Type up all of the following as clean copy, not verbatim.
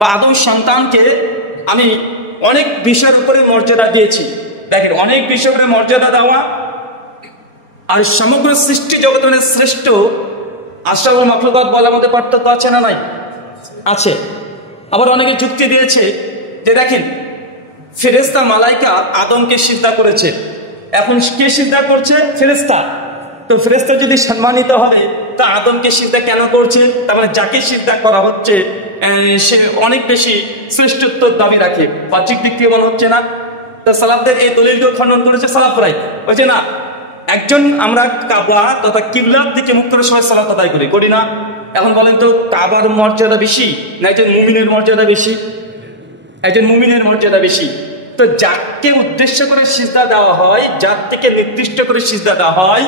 বা আদম সন্তানকে আমি অনেক বিষয়ের উপরে মর্যাদা দিয়েছি। দেখেন, অনেক বিষয়ের উপরে মর্যাদা দেওয়া আর সমগ্র সৃষ্টি জগতের শ্রেষ্ঠ আশরাফুল মাখলুকাত বলার মধ্যে পার্থক্য আছে না নাই? আছে। আবার অনেকে যুক্তি দিয়েছে যে দেখেন, ফেরেশতা মালাইকা আদমকে সিজদা করেছে, এখন কে সিজদা করছে? ফেরেশতা। তো ফেরেশতা যদি সম্মানিত হবে তা আদমকে সিজদা কেন করছে? তার মানে যাকে সিজদা করা হচ্ছে সে অনেক বেশি শ্রেষ্ঠত্ব দাবি রাখে। বাহ্যিক দিক থেকে মনে হচ্ছে না? তা সালাফদের এই দলিলকে খণ্ডন করেছে সালাফরাই, বলছে না, একজন আমরা কাবা তথা কিবলার দিকে মুখ করে সবাই সালাত আদায় করি না? এখন বলেন তো, কাবার মর্যাদা বেশি না একজন মুমিনের মর্যাদা বেশি? একজন মুমিনের মর্যাদা বেশি। তো যাকে উদ্দেশ্য করে সিজদা দেওয়া হয়, যার থেকে নির্দিষ্ট করে সিজদা দেওয়া হয়,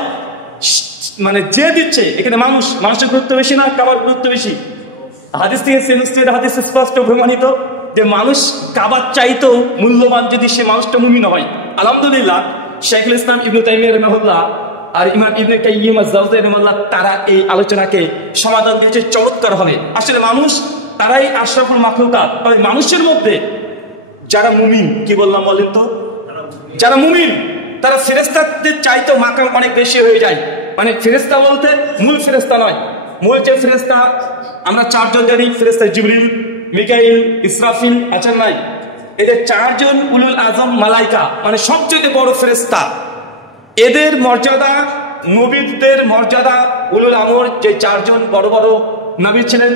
মানে যে দিচ্ছে, এখানে মানুষের গুরুত্ব বেশি না কাবার গুরুত্ব বেশি? হাদিস থেকে হাদিস স্পষ্ট প্রমাণিত যে মানুষ কাবার চাইতেও মূল্যবান যদি সে মানুষটা মুমিন হয়। আলহামদুলিল্লাহ, শাইখুল ইসলাম ইবনে তাইমিয়া রাহিমাহুল্লাহ আর ইমাম ইবনে কাইয়িম আয-যাওজিয়্যী রাহিমাহুল্লাহ তারা এই আলোচনাকে সমাধান দিয়েছে চমৎকার হবে। আসলে মানুষ তারাই আশরাফুল মাখলুকাত। মানুষের মধ্যে যারা মুমিন, কি বললাম বলেন তো, যারা মুমিন তারা ফেরেশতাদের চাইতেও মাকাম অনেক বেশি হয়ে যায়। মানে ফেরেশতা বলতে মূল ফেরেশতা নয়, মূল যে ফেরেশতা আমরা চারজন জানি, ফেরেশতা জিবরিল, মিকাইল, ইসরাফিল আছেন নাই, এদের চারজন উলুল আজম মালাইকা, মানে সবচেয়ে বড় ফেরেশতা। এদের মর্যাদা, নবীদের মর্যাদা, উলুল আমর যে চারজন বড় বড় নবী ছিলেন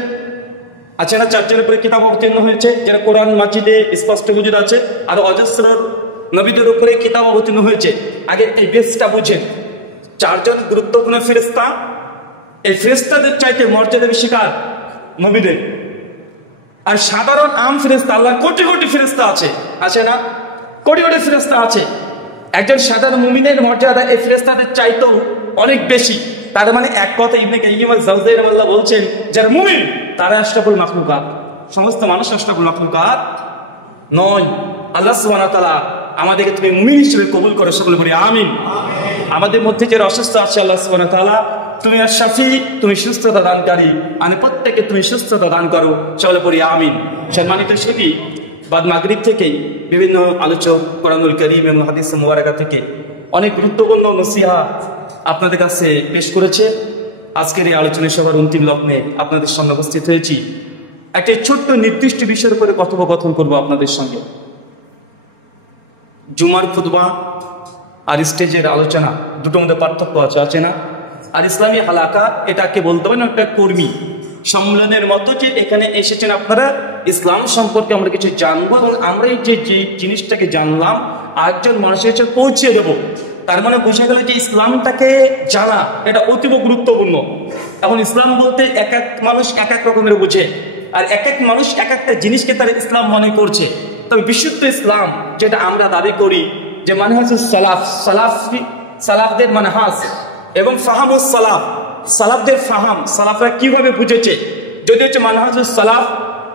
আছে না, চারজনের উপরে কিতাব অবতীর্ণ হয়েছে, যারা কোরআন মাজিদে স্পষ্ট মজুদ আছে, আর অজস্র নবীদের উপরে কিতাব অবতীর্ণ হয়েছে। আগে এই বেসটা বুঝেন, চারজন গুরুত্বপূর্ণ ফেরেশতা, এই ফেরেশতাদের চাইতে মর্যাদা বেশি কার? নবীদের। আর সাধারণ আম ফেরেশতা, আল্লাহ কোটি কোটি ফেরেশতা আছে না, কোটি কোটি ফেরেশতা আছে। একজন সাধারণ মুমিনের মর্যাদা এই ফেরেশতাদের চাইতেও অনেক বেশি। তার মানে এক কথা ইবনে কাইয়িম আয-যাওজিয়্যী রাহিমাহুল্লাহ বলছেন, যারা মুমিন তারা আশরাফুল মাখলুকাত, সমস্ত মানুষ আশরাফুল মাখলুকাত নয়। আল্লাহ সুবহানাহু ওয়া তাআলা আমাদেরকে তুমি মুমিন হিসেবে কবুল করো, সকলে বলি আমিন। আমাদের মধ্যে যারা অসুস্থ আছে, আল্লাহ সুবহানাহু ওয়া তাআলা তুমি আশ-শাফি, তুমি সুস্থতা দানকারী, আমি প্রত্যেককে তুমি সুস্থতা দান করো, সকলে বলি আমিন। সম্মানিত সুধী, বাদ মাগরিব থেকেই বিভিন্ন আলোচক কোরআনুল কারীম এবং হাদিস মুবারাকা থেকে অনেক গুরুত্বপূর্ণ নসিহত আপনাদের কাছে পেশ করেছে। আজকের এই আলোচনা সভার অন্তিম লগ্নে আপনাদের সামনে উপস্থিত হয়েছি। একটা ছোট্ট নির্দিষ্ট বিষয়ের উপরে কথোপকথন করব আপনাদের সঙ্গে। জুমার খুতবা আর স্টেজের আলোচনা দুটোর মধ্যে পার্থক্য আছে না? আর ইসলামী হালাকা এটাকে বলতে হবে না, একটা কর্মী সম্মেলনের মতো, যে এখানে এসেছেন আপনারা ইসলাম সম্পর্কে আমরা কিছু জানবো এবং আমরা এই যে জিনিসটাকে জানলাম আরেকজন মানুষের কাছে পৌঁছে দেবো। তার মানে বুঝে গেল যে ইসলামটাকে জানা এটা অতীব গুরুত্বপূর্ণ। এখন ইসলাম বলতে এক এক মানুষ এক এক রকমের বুঝে, আর এক এক মানুষ এক একটা জিনিসকে তার ইসলাম মনে করছে। তবে বিশুদ্ধ ইসলাম যেটা আমরা দাবি করি যে মানে হচ্ছে সালাফদের মানহাজ এবং ফাহামুস সালাফ, সালাফদের ফাহাম, সালাফরা কিভাবে বুঝেছে, যদি হচ্ছে মানহাজুস সালাফ,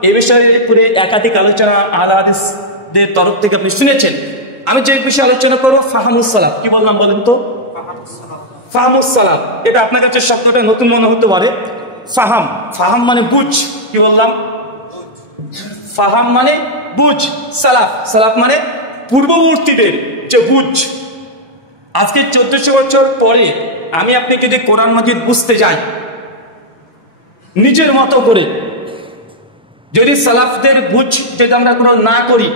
এ বিষয়ে পুরো একাধিক আলোচনা আহলে হাদিসদের তরফ থেকে আপনি শুনেছেন। আমি যে বিষয়ে আলোচনা করবো ফাহামুস সালাফ, কি বললাম বলেন তো? ফাহামুস সালাফ, এটা আপনার কাছে শব্দটা নতুন মনে হতে পারে। ফাহাম মানে বুঝ, কি বললাম? ফাহাম মানে বুঝ, সালাফ মানে পূর্ববর্তীদের যে বুঝ। আজকে 1400 বছর পরে আমি আপনি যদি কোরআন মাজিদ বুঝতে যাই নিজের মতো করে, যদি সালাফদের বুঝ যদি আমরা গ্রহণ না করি,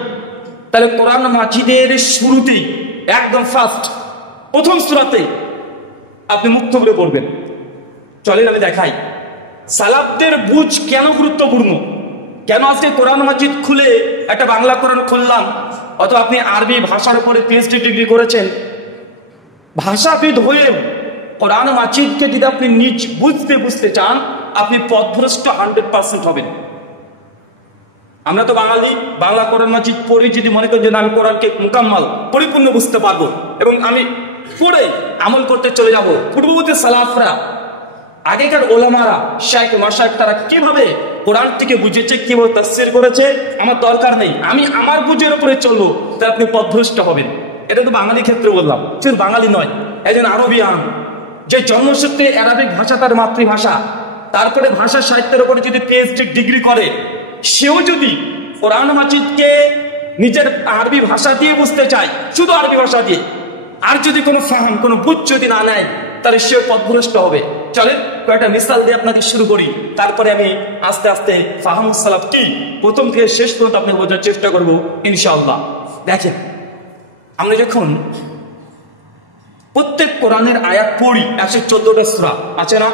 তাহলে কোরআন মাজিদের শুরুতেই একদম প্রথম সূরাতে আপনি মুক্ত করে পড়বেন। চলেন আমি দেখাই সালাফদের বুঝ কেন গুরুত্বপূর্ণ। কেন আজকে কোরআন মাজিদ খুলে একটা বাংলা কোরআন খুললাম, অথবা আপনি আরবি ভাষার উপরে পিএইচডি ডিগ্রি করেছেন, ভাষাবিদ হয়েও কোরআন মাজিদকে যদি আপনি নিজ বুঝতে চান, আপনি পথভ্রষ্ট 100% হবেন। আমরা তো বাঙালি, বাংলা কোরআন মাজিদ পড়ে যদি মনে করেন যে আমি কোরআনকে মুকাম্মাল পরিপূর্ণ বুঝতে পারবো এবং আমি পড়ে আমল করতে চলে যাব, পূর্ববর্তী সালাফরা, আগেকার ওলামারা, শাইখ মাশায়েখ, তারা কিভাবে কোরআনটিকে বুঝেছে, কিভাবে তাফসীর করেছে, আমার দরকার নেই, আমি আমার বুঝের উপরে চলবো, তা আপনি পথভ্রষ্ট হবেন। এটা তো বাঙালি ক্ষেত্রে বললাম, শুধু বাঙালি নয়, একজন আরবিয়ান যে জন্মসূত্রে আরবিক ভাষা তার মাতৃভাষা, তারপরে ভাষা সাহিত্যের উপরে যদি পিএইচডি ডিগ্রি করে, সেও যদি কোরআন মাজিদকে নিজের আরবি ভাষা দিয়ে বুঝতে চায়, শুধু আরবি ভাষা দিয়ে, আর যদি কোনো ফাহাম, কোনো বুঝ যদি না নেয়, তাহলে সে পথভ্রষ্ট হবে। চলেন কয়েকটা মিসাল দিয়ে আপনাকে শুরু করি, তারপরে আমি আস্তে আস্তে ফাহামুস সালাফ কি প্রথম থেকে শেষ পর্যন্ত আপনি বোঝার চেষ্টা করবো ইনশাআল্লাহ। দেখেন, আমরা যখন প্রত্যেক কোরআনের আয়াত পড়ি, 114টা সূরা আছে না,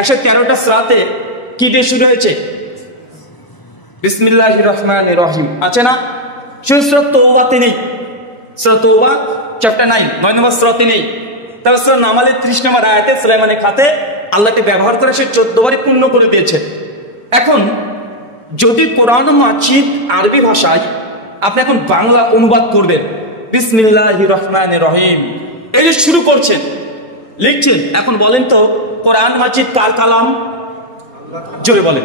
113টা সূরাতে কি দিয়ে শুরু হয়েছে? বিসমিল্লাহির রহমানির রহিম আছে না? সূরা তাওবাতে নেই, সূরা তাওবা চ্যাপ্টার 9 9 নম্বর সূরাতে নেই। তারপর সূরা নামালের 30 নম্বর আয়াতে সুলাইমানের খাতে আল্লাহকে ব্যবহার করে সে 14 বারই পূর্ণ করে দিয়েছে। এখন যদি কোরআন মাজিদ আরবি ভাষায় আপনি এখন বাংলা অনুবাদ করবেন, বিসমিল্লাহির রহমানির রহিম এই যে শুরু করছেন, লিখছেন, এখন বলেন তো কোরআন মাজিদ কার কালাম? জোরে বলেন,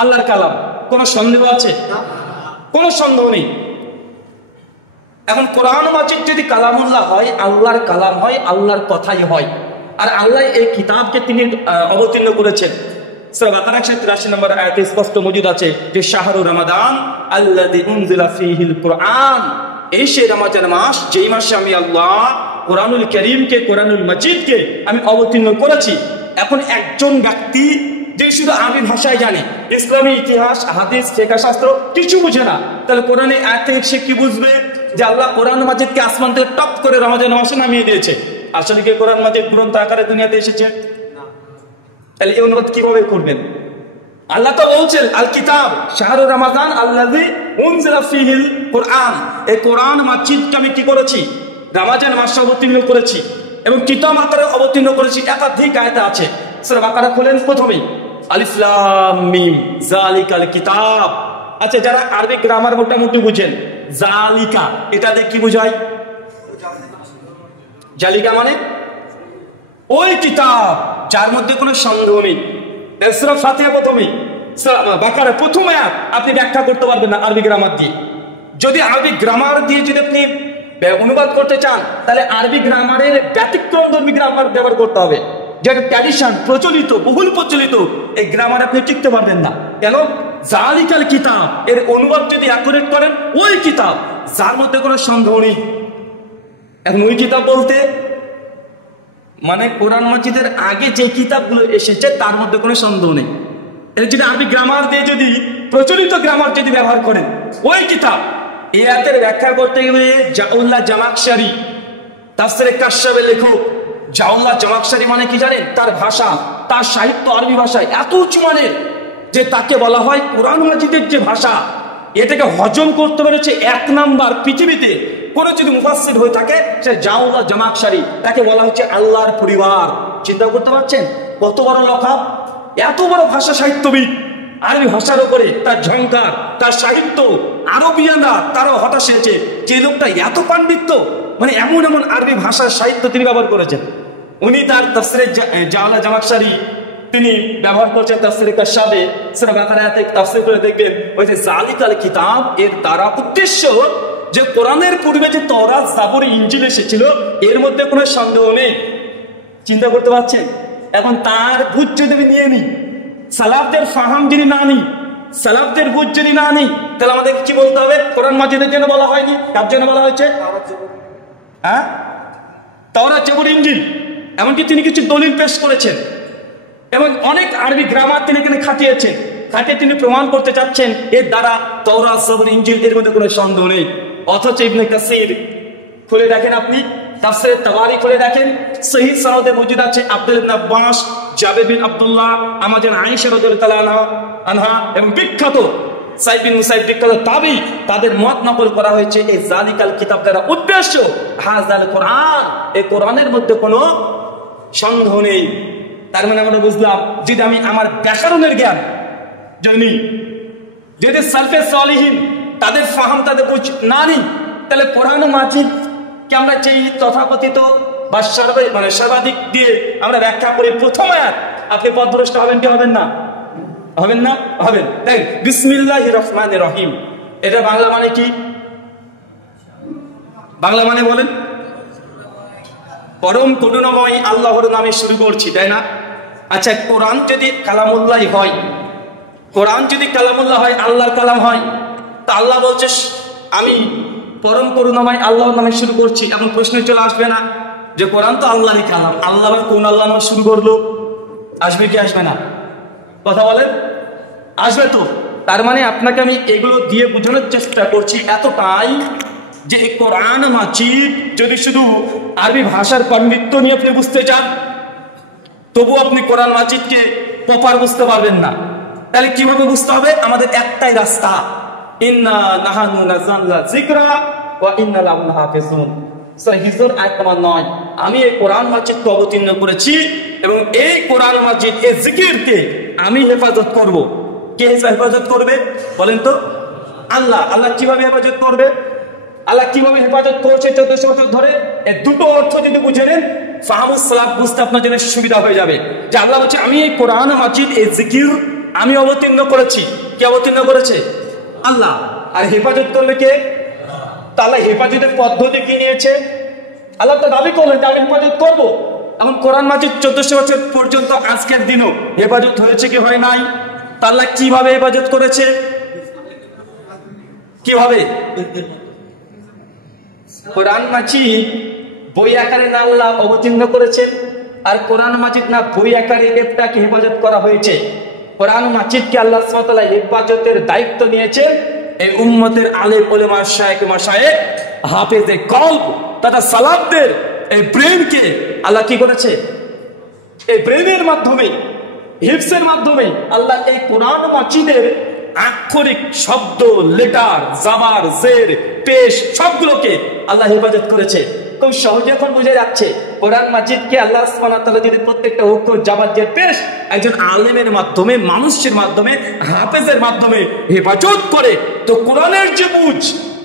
আল্লাহর কালাম। কোনো সন্দেহ আছে? কোনো সন্দেহ নেই। এখন কোরআন মাজিদ যদি কালামুল্লাহ হয়, আল্লাহর কালাম হয়, আল্লাহর কথাই হয়, আর আল্লাহ এই কিতাবকে তিনি অবতীর্ণ করেছেন। সূরা বাকারা 183 নম্বর আয়াতে স্পষ্ট মজুদ আছে যে শাহরু রমাদান আল্লাযী উনজিলা ফীহিল কুরআন, এই সে রমজান মাস যেই মাসে আমি আল্লাহ কোরআনুল কারীমকে, কোরআনুল মাজিদকে আমি অবতীর্ণ করেছি। এখন একজন ব্যক্তি যে শুধু আরবি ভাষায় জানে, ইসলামী ইতিহাস, হাদিস, ফিকহ শাস্ত্র কিছু বুঝে না, তাহলে কোরআনে আয়াত থেকে সে কি বুঝবে যে আল্লাহ কোরআন মাজিদকে আসমান থেকে টপ করে রমজান মাসে নামিয়ে দিয়েছে? আসলে কি কোরআন মাজিদ গ্রন্থ আকারে দুনিয়াতে এসেছে? তাহলে এই অনুবাদ কিভাবে করবেন? আল্লাহ তো বলছেন আল কিতাব শাহরু রমাদান আল্লাযী উনজিলা ফীহিল কুরআন, এই কোরআন মাজিদকে আমি কি করেছি? রমজান মাসে অবতীর্ণ করেছি এবং কিতাব আকারে অবতীর্ণ করেছি। একাধিক আয়াতে আছে। সূরা বাকারা খোলেন, প্রথমেই আলিফ লাম মিম যালিকাল কিতাব। আচ্ছা, যারা আরবি গ্রামার মোটামুটি বুঝেন, জালিকা এটা দিয়ে কি বোঝায়? জালিকা মানে ওই কিতাব যার মধ্যে কোনো সন্দেহ নেই। সূরা ফাতিহা প্রথমেই, সূরা বাকারা প্রথম আয়াত আপনি ব্যাখ্যা করতে পারবেন না আরবি গ্রামার দিয়ে। যদি আরবি গ্রামার দিয়ে যদি আপনি অনুবাদ করতে চান, তাহলে আরবি গ্রামারের ব্যতিক্রমধর্মী গ্রামার ব্যবহার করতে হবে, যেটা ট্র্যাডিশন প্রচলিত, বহুল প্রচলিত, এই গ্রামার আপনি টিকতে পারবেন না। কেন? জালিকাল কিতাব এর অনুবাদ যদি অ্যাকুরেট করেন, ওই কিতাব যার মধ্যে কোনো সন্দেহ নেই। এখন ওই কিতাব বলতে মানে কোরআন মাজিদের আগে যে কিতাবগুলো এসেছে তার মধ্যে কোনো সন্দেহ নেই। এর যদি আরবি গ্রামার দিয়ে যদি প্রচলিত গ্রামার যদি ব্যবহার করেন, ওই কিতাব, এই আয়াতের ব্যাখ্যা করতে গেলে জাউল্লাহ জামাখশারি তাফসীরে কাশফের লেখক জাউল্লাহ জামাখশারি মানে কি জানেন? তার ভাষা, তার সাহিত্য আরবি ভাষায় এত উঁচু মানের যে তাকে বলা হয় কোরআন মাজিদের যে ভাষা, এটাকে হজম করতে পেরেছে 1 নাম্বার পৃথিবীতে কোন যদি মুফাসসির হয়ে থাকে সে জাউল্লাহ জামাখশারি, তাকে বলা হচ্ছে আল্লাহর পরিবার। চিন্তা করতে পারছেন কত বড় লকাব, এত বড় ভাষা সাহিত্যবিদ, আরবি ভাষার উপরে তার ঝংকার, তার সাহিত্য, আরবিয়ানরা তারও হতাশ হয়েছে যে লোকটা এত পাণ্ডিত্য, মানে এমন এমন আরবি ভাষার সাহিত্য তিনি ব্যবহার করেছেন। উনি তার তাফসীরে জাউল্লাহ জামাখশারি তিনি ব্যবহার করছেন তাফসীরে কাশফে, সূরা বাকারাতে তাফসীর করে দেখবেন ওই যে জালিকাল কিতাব এর দ্বারা উদ্দেশ্য যে কোরআনের পূর্বে যে তাওরাত, জাবুর, ইনজিল এসেছিল এর মধ্যে কোনো সন্দেহ নেই। চিন্তা করতে পারছেন? এখন তার বুঝ যদি নিয়ে নিই, সালাফদের ফাহাম যদি না নিই, সালাফদের বুঝ যদি না নিই, তাহলে আমাদের কি বলতে হবে? কোরআন মাজিদের জন্য বলা হয়নি, কার জন্য বলা হয়েছে? হ্যাঁ, তাওরাত, জাবুর, ইনজিল। এমনকি তিনি কিছু দলিল পেশ করেছেন এবং অনেক আরবি গ্রামার তিনি এখানে খাটিয়েছেন, খাটিয়ে তিনি প্রমাণ করতে চাচ্ছেন এর দ্বারা তাওরাত, জাবুর, ইনজিল এর মধ্যে কোনো সন্দেহ নেই। অথচ ইবনে কাসির খুলে দেখেন, আপনি তাফসীরে তাবারি খুলে দেখেন, সহিহ সনদে মজুদ আছে আব্দুল্লাহ ইবনে আব্বাস, জাবের বিন আব্দুল্লাহ, আমাদের আয়েশা রাদিয়াল্লাহু আনহা এবং বিখ্যাত সাইদ বিন মুসাইব বিখ্যাত তাবি, তাদের মত নকল করা হয়েছে এই জালিকাল কিতাব দ্বারা উদ্দেশ্য হাযাল কোরআন, এই কোরআনের মধ্যে কোনো সন্দেহ নেই। তার মানে আমরা বুঝলাম, যদি আমি আমার ব্যাকরণের জ্ঞান যদি যদি সালফে সালিহিন তাদের ফাহাম, তাদের বুঝ না নিই, তাহলে কোরআন মাজিদকে আমরা যেই তথাকথিত বা সর্বাধিক দিয়ে আমরা ব্যাখ্যা করি প্রথম আয়াত, আপনি পথভ্রষ্ট হবেন কি হবেন না? হবেন না? হবেন। দেখেন বিসমিল্লাহির রহমানির রহিম, এটা বাংলা মানে কি? বাংলা মানে বলেন? পরম করুণাময় আল্লাহর নামে শুরু করছি, তাই না? আচ্ছা, কোরআন যদি কালামুল্লাহ হয়, কোরআন যদি কালামুল্লাহ হয়, আল্লাহর কালাম হয়, তা আল্লাহ বলছে আমি পরম করুণাময় আল্লাহর নামে শুরু করছি। এখন প্রশ্ন চলে আসবে না যে কোরআন তো আল্লাহরই কালাম, আল্লাহ আবার কোন আল্লাহ নামে শুরু করলো? আসবে কি আসবে না? কথা বলেন, আসবে তো। তার মানে আপনাকে আমি এগুলো দিয়ে বোঝানোর চেষ্টা করছি এতটাই যে এই কোরআন মাজিদ যদি শুধু আরবি ভাষার পাণ্ডিত্য নিয়ে আপনি বুঝতে চান, তবু আপনি কোরআন মাজিদকে প্রপার বুঝতে পারবেন না। তাহলে কিভাবে বুঝতে হবে? আমাদের একটাই রাস্তা, ইন্না নাহানু নাযালনা যিকরা ওয়া ইন্না লাহু লাহাফিজুন। সূরা হিজর আয়াত নম্বর 9। আমি এই কোরআন মাজিদকে অবতীর্ণ করেছি এবং এই কোরআন মাজিদ এই জিকিরকে আমি হেফাজত করব। কে হেফাজত করবে বলেন তো? আল্লাহ। আল্লাহ কিভাবে হেফাজত করবে? আল্লাহ কিভাবে হেফাজত করছে 1400 বছর ধরে? এই দুটো অর্থ যদি বুঝে নেন, ফাহমুস সালাফ বুঝতে আপনার জন্য সুবিধা হয়ে যাবে। যে আল্লাহ বলছে আমি এই কোরআন মাজিদ এই জিকির আমি অবতীর্ণ করেছি। কে অবতীর্ণ করেছে? আল্লাহ। আর হেফাজত করলে কে? তাহলে হেফাজতের পদ্ধতি কি নিয়েছে? আল্লাহ তো দাবি করলেন যে আমি হেফাজত করবো। এখন কোরআন মাজিদ 1400 বছর পর্যন্ত আজকের দিনও হেফাজত হয়েছে কি হয় নাই? তাহলে কিভাবে হেফাজত করেছে? কিভাবে? কোরআন মাজিদ বই আকারে না আল্লাহ অবতীর্ণ করেছেন, আর কোরআন মাজিদ না বই আকারে এটাকে হেফাজত করা হয়েছে। কোরআন মাজিদকে আল্লাহ সুবহানাহু ওয়া তাআলা হেফাজতের দায়িত্ব নিয়েছেন এই উম্মতের আলেম ওলামা শায়েখ মাশায়েখ হাফেজে কলব তথা সালাফদের এই ব্রেনকে আল্লাহ কি করেছে? এই ব্রেনের মাধ্যমে, হিফজের মাধ্যমে আল্লাহ এই কোরআন মাজিদের আক্ষরিক শব্দ, লেটার, জাবার, জের, পেশ সবগুলোকে আল্লাহ হেফাজত করেছে। খুব সহজে এখন বোঝা যাচ্ছে কোরআন মাজিদকে আল্লাহ সুবহানাহু ওয়া তাআলা যদি প্রত্যেকটা অক্ষর, জাবার, জের, পেশ একজন আলেমের মাধ্যমে, মানুষের মাধ্যমে, হাফেজের মাধ্যমে হেফাজত করে, তো কোরআনের যে বুঝ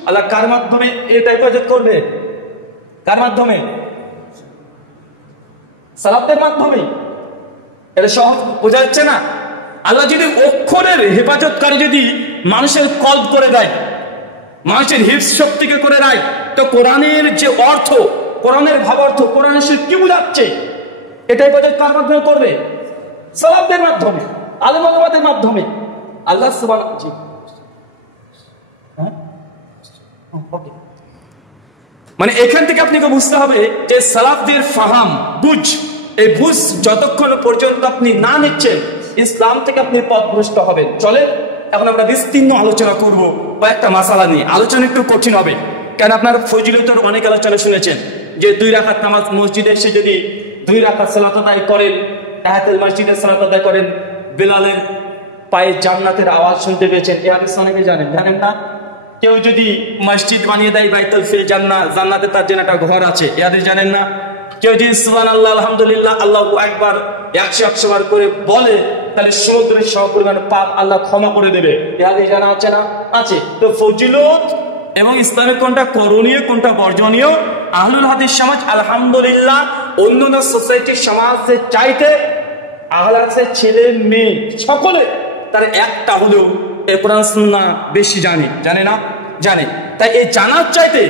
আল্লাহ কার মাধ্যমে এটা হেফাজত করবে? কার মাধ্যমে? সালাফদের মাধ্যমে। এটা সহজ বোঝা যাচ্ছে না? আল্লাহ যদি অক্ষরের হেফাজতকারী যদি মানুষের কলব করে দেয়, মানুষের হিফজ শক্তিকে করে দেয়, তো কোরআনের যে অর্থ, কোরআনের ভাবার্থ, কোরআনের সে কি বোঝাচ্ছে, এটা হেফাজত কার মাধ্যমে করবে? সালাফদের মাধ্যমে, আলেম ওলামাদের মাধ্যমে। আল্লাহ সুবহানাহু ওয়া তাআলা মানে এখান থেকে আপনাকে বুঝতে হবে যে সালাফদের ফাহাম, বুঝ, এই বুঝ যতক্ষণ পর্যন্ত আপনি না নিচ্ছেন ইসলাম থেকে আপনি পথভ্রষ্ট হবেন। চলে এখন আমরা বিস্তীর্ণ আলোচনা করব কয়েকটা মাসালা নিয়ে। আলোচনা একটু কঠিন হবে, কারণ আপনার ফজিলতের অনেক আলোচনা শুনেছেন যে 2 রাকাত নামাজ মসজিদে এসে যদি 2 রাকাত সালাত আদায় করেন, তাহাজ্জুদ মসজিদে সালাত আদায় করেন, বেলালের পায়ে জান্নাতের আওয়াজ শুনতে পেয়েছেন। এই হাদিস অনেকে জানেন, জানেন না? কেউ যদি মসজিদ বানিয়ে দেয় বাইতুল ফিল জান্নাহ, জান্নাতে তার জন্য একটা ঘর আছে, এই হাদিস জানেন না? কেউ যদি সুবহানাল্লাহ, আলহামদুলিল্লাহ, আল্লাহু আকবার 100 বার করে বলে, তাহলে সমুদ্রের সমপরিমাণ পাপ আল্লাহ ক্ষমা করে দেবে। এই হাদিস জানা আছে না? আছে। তো ফজিলত এবং ইসলামের কোনটা করণীয়, কোনটা বর্জনীয়, আহলুল হাদিস সমাজ আলহামদুলিল্লাহ অন্যান্য সোসাইটির সমাজের চাইতে আহলে হাদিসের ছেলে মেয়ে সকলে তার একটা হলেও এই কোরআন সুন্নাহ বেশি জানে, জানে না? জানে। তাই এই জানার চাইতে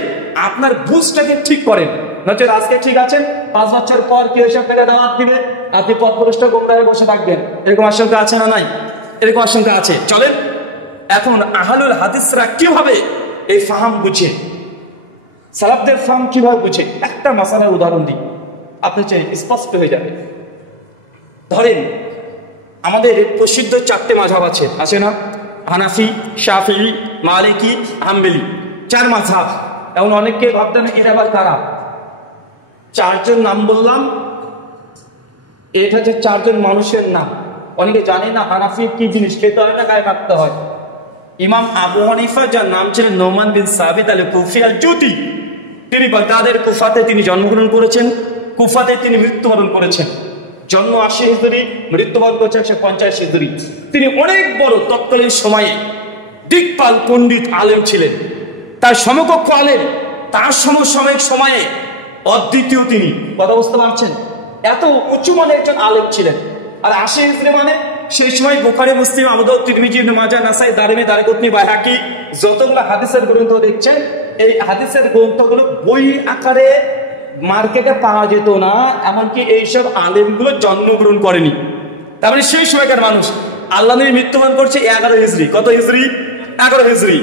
আপনার বুঝটাকে ঠিক করেন, নচেত আজকে ঠিক আছেন, 5 বছর পর কেউ এসে আপনাকে দাওয়াত দিবে, আপনি পথভ্রষ্ট গোমরাহে বসে থাকবেন। এরকম আশঙ্কা আছে না? নাই? এরকম আশঙ্কা আছে। চলেন এখন আহলুল হাদিসরা কিভাবে এই ফাহাম বুঝে, সালাফদের ফাহাম কিভাবে বুঝে, একটা মাসালার উদাহরণ দিই, আপনি চাই স্পষ্ট হয়ে যাবে। ধরেন আমাদের প্রসিদ্ধ 4টে মাযহাব আছে, আছে না? হানাফি, শাফিঈ, মালিকি, হাম্বলি, 4 মাযহাব। এখন অনেককে ভাবতেন এরা আবার কারা? 4 জন নাম বললাম, এটা হচ্ছে 4 জন মানুষের নাম। অনেকে জানে না হানাফি কি জিনিস, খেতে হয় না গায়ে মাখতে হয়। ইমাম আবু হানিফা, যার নাম ছিলেন নোমান বিন সাবিত আল কুফি আল জুতি, তিনি বাগদাদের কুফাতে তিনি জন্মগ্রহণ করেছেন, কুফাতে তিনি মৃত্যুবরণ করেছেন। জন্ম 80 হিজরি, মৃত্যুবরণ করেছেন 150 হিজরি। তিনি অনেক বড় তৎকালীন সময়ে দিকপাল পণ্ডিত আলেম ছিলেন। তার সমকক্ষ আলেম, তার সমসাময়িক সময়ে অদ্বিতীয় তিনি। কথা বুঝতে পারছেন? এত উঁচু মানের একজন আলেম ছিলেন। আর 80 হিজরি মানে সেই সময় বুখারী, মুসলিম, আবু দাউদ, তিরমিজি, ইবনে মাজাহ, নাসাই, দারমি, দারকুতনি, বাইহাকি যতগুলো হাদিসের গ্রন্থ দেখছেন, এই হাদিসের গ্রন্থগুলো বই আকারে মার্কেটে পাওয়া যেত না, এমনকি এইসব আলেমগুলো জন্মগ্রহণ করেনি। তারপরে সেই সময়কার মানুষ আল্লাহ নবী মৃত্যুবরণ করছে 11 হিজরি। কত হিজরি? 11 হিজরি।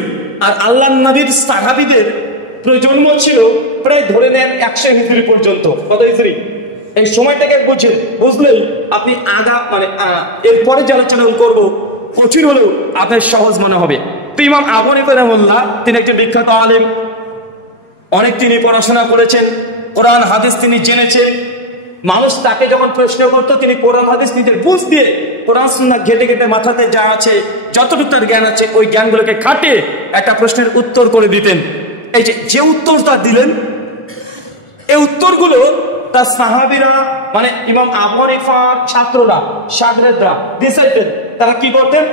আর আল্লাহ নবীর সাহাবীদের প্রজন্ম ছিল প্রায় ধরে নেন 100 হিজরি পর্যন্ত। কত হিজরি? এই সময়টাকে বুঝলেই আপনি এরপরে যে আলোচনা করবো কঠিন হলেও আপনার সহজ মনে হবে। তো ইমাম আবু হানিফা রাহিমাহুল্লাহ তিনি একজন বিখ্যাত আলেম, অনেক তিনি পড়াশোনা করেছেন, কোরআন হাদিস তিনি জেনেছেন। মানুষ তাকে যখন প্রশ্ন করতো তিনি কোরআন হাদিস নিজের বুঝ দিয়ে কোরআন সুন্নাহ ঘেটে ঘেটে মাথাতে যা আছে যতটুকু তার জ্ঞান আছে ওই জ্ঞানগুলোকে খাটিয়ে একটা প্রশ্নের উত্তর করে দিতেন। এই যে উত্তরটা দিলেন, এই উত্তরগুলো তার সাহাবীরা মানে ইমাম আবু হানিফার ছাত্ররা শাগিরদরা ডিসাইডেড তারা কি করতেন,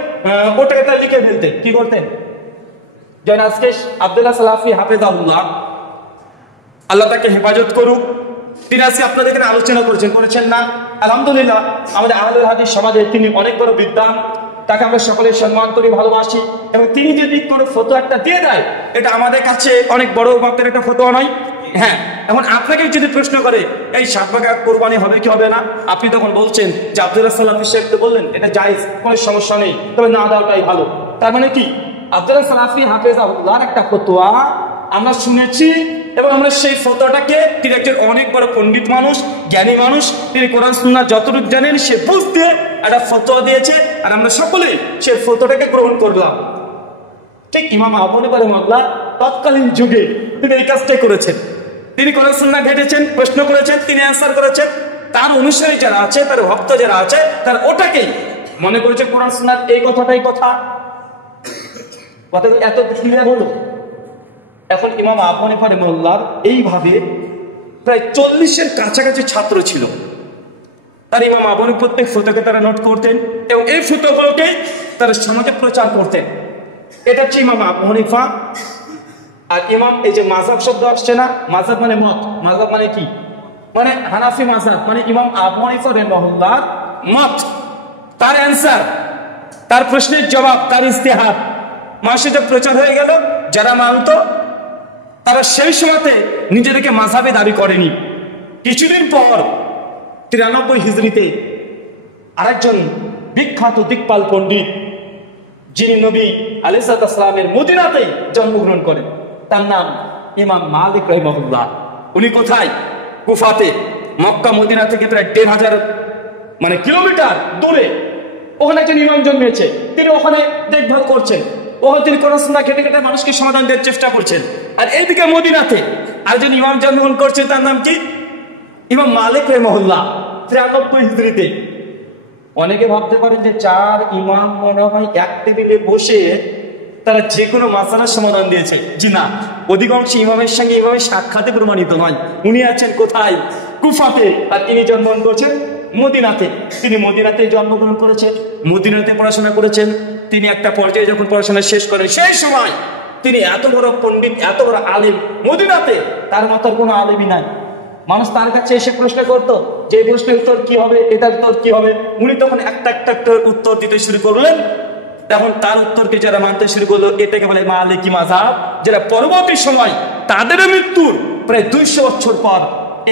ওটাকে তারা লিখে ফেলতেন। কি করতেন? যেন আজকে আব্দুল্লাহ সালাফি হাফেজাহুল্লাহ, আল্লাহ তাকে হেফাজত করুক, তিনি আজকে আপনাদের এখানে আলোচনা করেছেন না? আলহামদুলিল্লাহ, আমাদের আহলুল হাদিস সমাজে তিনি অনেক বড় বিদ্বান, তাকে আমরা সকলে সম্মান করি, ভালোবাসি। এবং তিনি যদি কোনো ফতোয়া একটা দিয়ে দেয়, এটা আমাদের কাছে অনেক বড় মাপের একটা ফতোয়া নয়। হ্যাঁ, এখন আপনাকে যদি প্রশ্ন করে এই 7 ভাগ কোরবানি হবে কি হবে না, আপনি তখন বলছেন যে আব্দুল্লাহ সালাফি সাহেব তো বললেন এটা জায়েজ, কোনো সমস্যা নেই, তবে না দেওয়াটাই ভালো। তার মানে কি আব্দুল্লাহ সালাফি হাফেজাহুল্লাহর একটা ফতোয়া আমরা শুনেছি এবং আমরা সেই ফতোয়াটাকে, তিনি একজন অনেক বড় পণ্ডিত মানুষ, জ্ঞানী মানুষ, তিনি কোরআন সুন্নাহ যতটুকু জানেন সে বুঝতে একটা ফতোয়া দিয়েছে আর আমরা সকলে সেই ফতোয়াটাকে গ্রহণ করলাম। ঠিক ইমাম আবু হানিফা রাহিমাহুল্লাহ তৎকালীন যুগে তিনি এই কাজটাই করেছেন। তিনি কোরআন সুন্নাহ ঘেটেছেন, প্রশ্ন করেছেন, তিনি অ্যান্সার করেছেন। তার অনুসারী যারা আছে, তার ভক্ত যারা আছে, তার ওটাকেই মনে করেছে কোরআন সুন্নাহর এই কথাটাই কথা এত ক্লিয়ার হলো। এখন ইমাম আবু হানিফা রাহিমাহুল্লাহ এইভাবে প্রায় 40-এর কাছাকাছি ছাত্র ছিল। তার ইমাম আবু হানিফা প্রত্যেক ফতোয়াকে তারা নোট করতেন এবং এই ফতোয়াগুলোকে তারা সমাজে প্রচার করতেন। এটা হচ্ছে ইমাম আবু হানিফা। আর ইমাম, এই যে মাযহাব শব্দ আসছে না, মাযহাব মানে মত, মাযহাব মানে কি, মানে হানাফি মাযহাব মানে ইমাম আবু হানিফা রাহিমাহুল্লাহ মত, তার অ্যান্সার, তার প্রশ্নের জবাব, তার ইজতিহাদ মাসিতে প্রচার হয়ে গেল। যারা মানত তারা সেই সময়তে নিজেদেরকে মাযহাবে দাবি করেনি। কিছুদিন পর 93 হিজরিতে আরেকজন বিখ্যাত দিকপাল পণ্ডিত, যিনি নবী আলাইহিস সালামের মদিনাতে জন্মগ্রহণ করেন, তার নাম ইমাম মালিক রাহিমাহুল্লাহ। উনি কোথায়? কুফাতে। মক্কা মদিনা থেকে প্রায় 1500 কিলোমিটার দূরে ওখানে একজন ইমাম জন্মেছে। তিনি ওখানে দেখভাল করছেন, ওখানে তিনি কোরআন সুন্নাহ ঘেটে ঘেটে মানুষকে সমাধান দেওয়ার চেষ্টা করছেন। আর এইদিকে মদিনাতে আরেকজন ইমাম জন্মগ্রহণ করছেন, তার নাম কি? ইমাম মালিক রাহিমাহুল্লাহ 93 হিজরিতে। অনেকে ভাবতে পারেন যে 4 ইমাম মনে হয় এক টেবিলে বসে তারা যে কোনো মাসালার সমাধান দিয়েছে। জি না, অধিকাংশ ইমামের সঙ্গে ইমামের সাক্ষাতে প্রমাণিত নয়। উনি আছেন কোথায়? কুফাতে। আর তিনি জন্মগ্রহণ করেছেন মদিনাতে। তিনি মদিনাতে জন্মগ্রহণ করেছেন, মদিনাতে পড়াশোনা করেছেন। তিনি একটা পর্যায়ে যখন পড়াশোনা শেষ করেন, সেই সময় তিনি এত বড় পণ্ডিত, এত বড় আলেম, মদিনাতে তার মতো কোনো আলেমই নাই। মানুষ তার কাছে এসে প্রশ্ন করতো যে এই প্রশ্নের উত্তর কি হবে, এটার উত্তর কি হবে। উনি তখন একটা উত্তর দিতে শুরু করলেন। তখন তার উত্তরকে যারা মানতে শুরু করলো, এটাকে বলে মালিকি মাযহাব। যারা পরবর্তী সময় তাদের মৃত্যুর প্রায় 200 বছর পর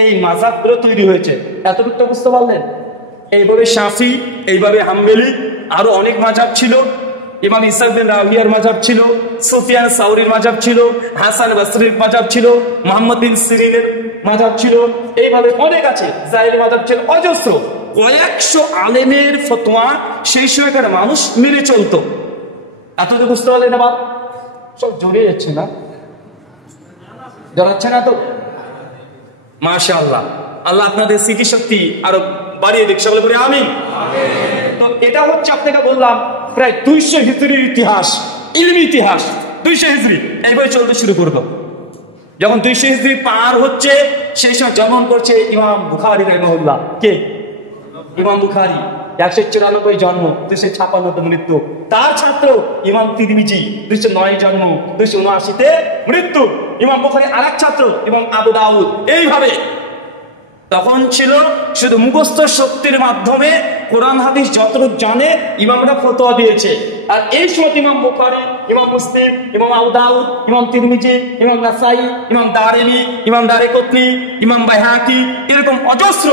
এই মাযহাবগুলো তৈরি হয়েছে। এতটুকু বুঝতে পারলেন? এইভাবে শাফি, এইভাবে হাম্বলি, আরো অনেক মাযহাব ছিল। ইমাম ইসহাক বিন রাহওয়িয়ার মাযহাব ছিল, সুফিয়ান সাউরির মাযহাব ছিল, হাসান বসরির মাযহাব ছিল, মুহাম্মদ বিন সিরিনের মাযহাব ছিল, এইভাবে অনেক আছে। জাহেলি মাযহাব ছিল, অজস্র কয়েকশো আলেমের ফতোয়া সেই সময়কার মানুষ মেনে চলতো। এতটুকু বুঝতে পারলেন? আবার সব জড়িয়ে যাচ্ছে না, জড়াচ্ছে না তো? মাশাআল্লাহ, আল্লাহ আপনাদের স্মৃতিশক্তি আরো বাড়িয়ে দিক, সকলে বলে আমিন। তো এটা হচ্ছে আপনাকে বললাম প্রায় 200 হিজরির ইতিহাস, ইলমি ইতিহাস। 200 হিজরি এইভাবে চলতে শুরু করলো। যখন 200 হিজরি পার হচ্ছে, সেই সময় জন্মগ্রহণ করছে ইমাম বুখারী রাহিমাহুল্লাহ। কে? ইমাম বুখারী। 194 জন্ম, 256 মৃত্যু। তার ছাত্র ইমাম তিরমিজি, 209 জন্ম, 279 মৃত্যু। ইমাম বুখারী আরেক ছাত্র ইমাম আবু দাউদ। এইভাবে তখন ছিল শুধু মুখস্থ শক্তির মাধ্যমে কোরআন হাদিস যতটুকু জানে ইমামরা ফতোয়া দিয়েছে। আর এই সময় ইমাম বুখারী, ইমাম মুসলিম, ইমাম আবু দাউদ, ইমাম তিরমিজি, ইমাম নাসাই, ইমাম দারিমি, ইমাম দারিকুতনি, ইমাম বাইহাকি, এরকম অজস্র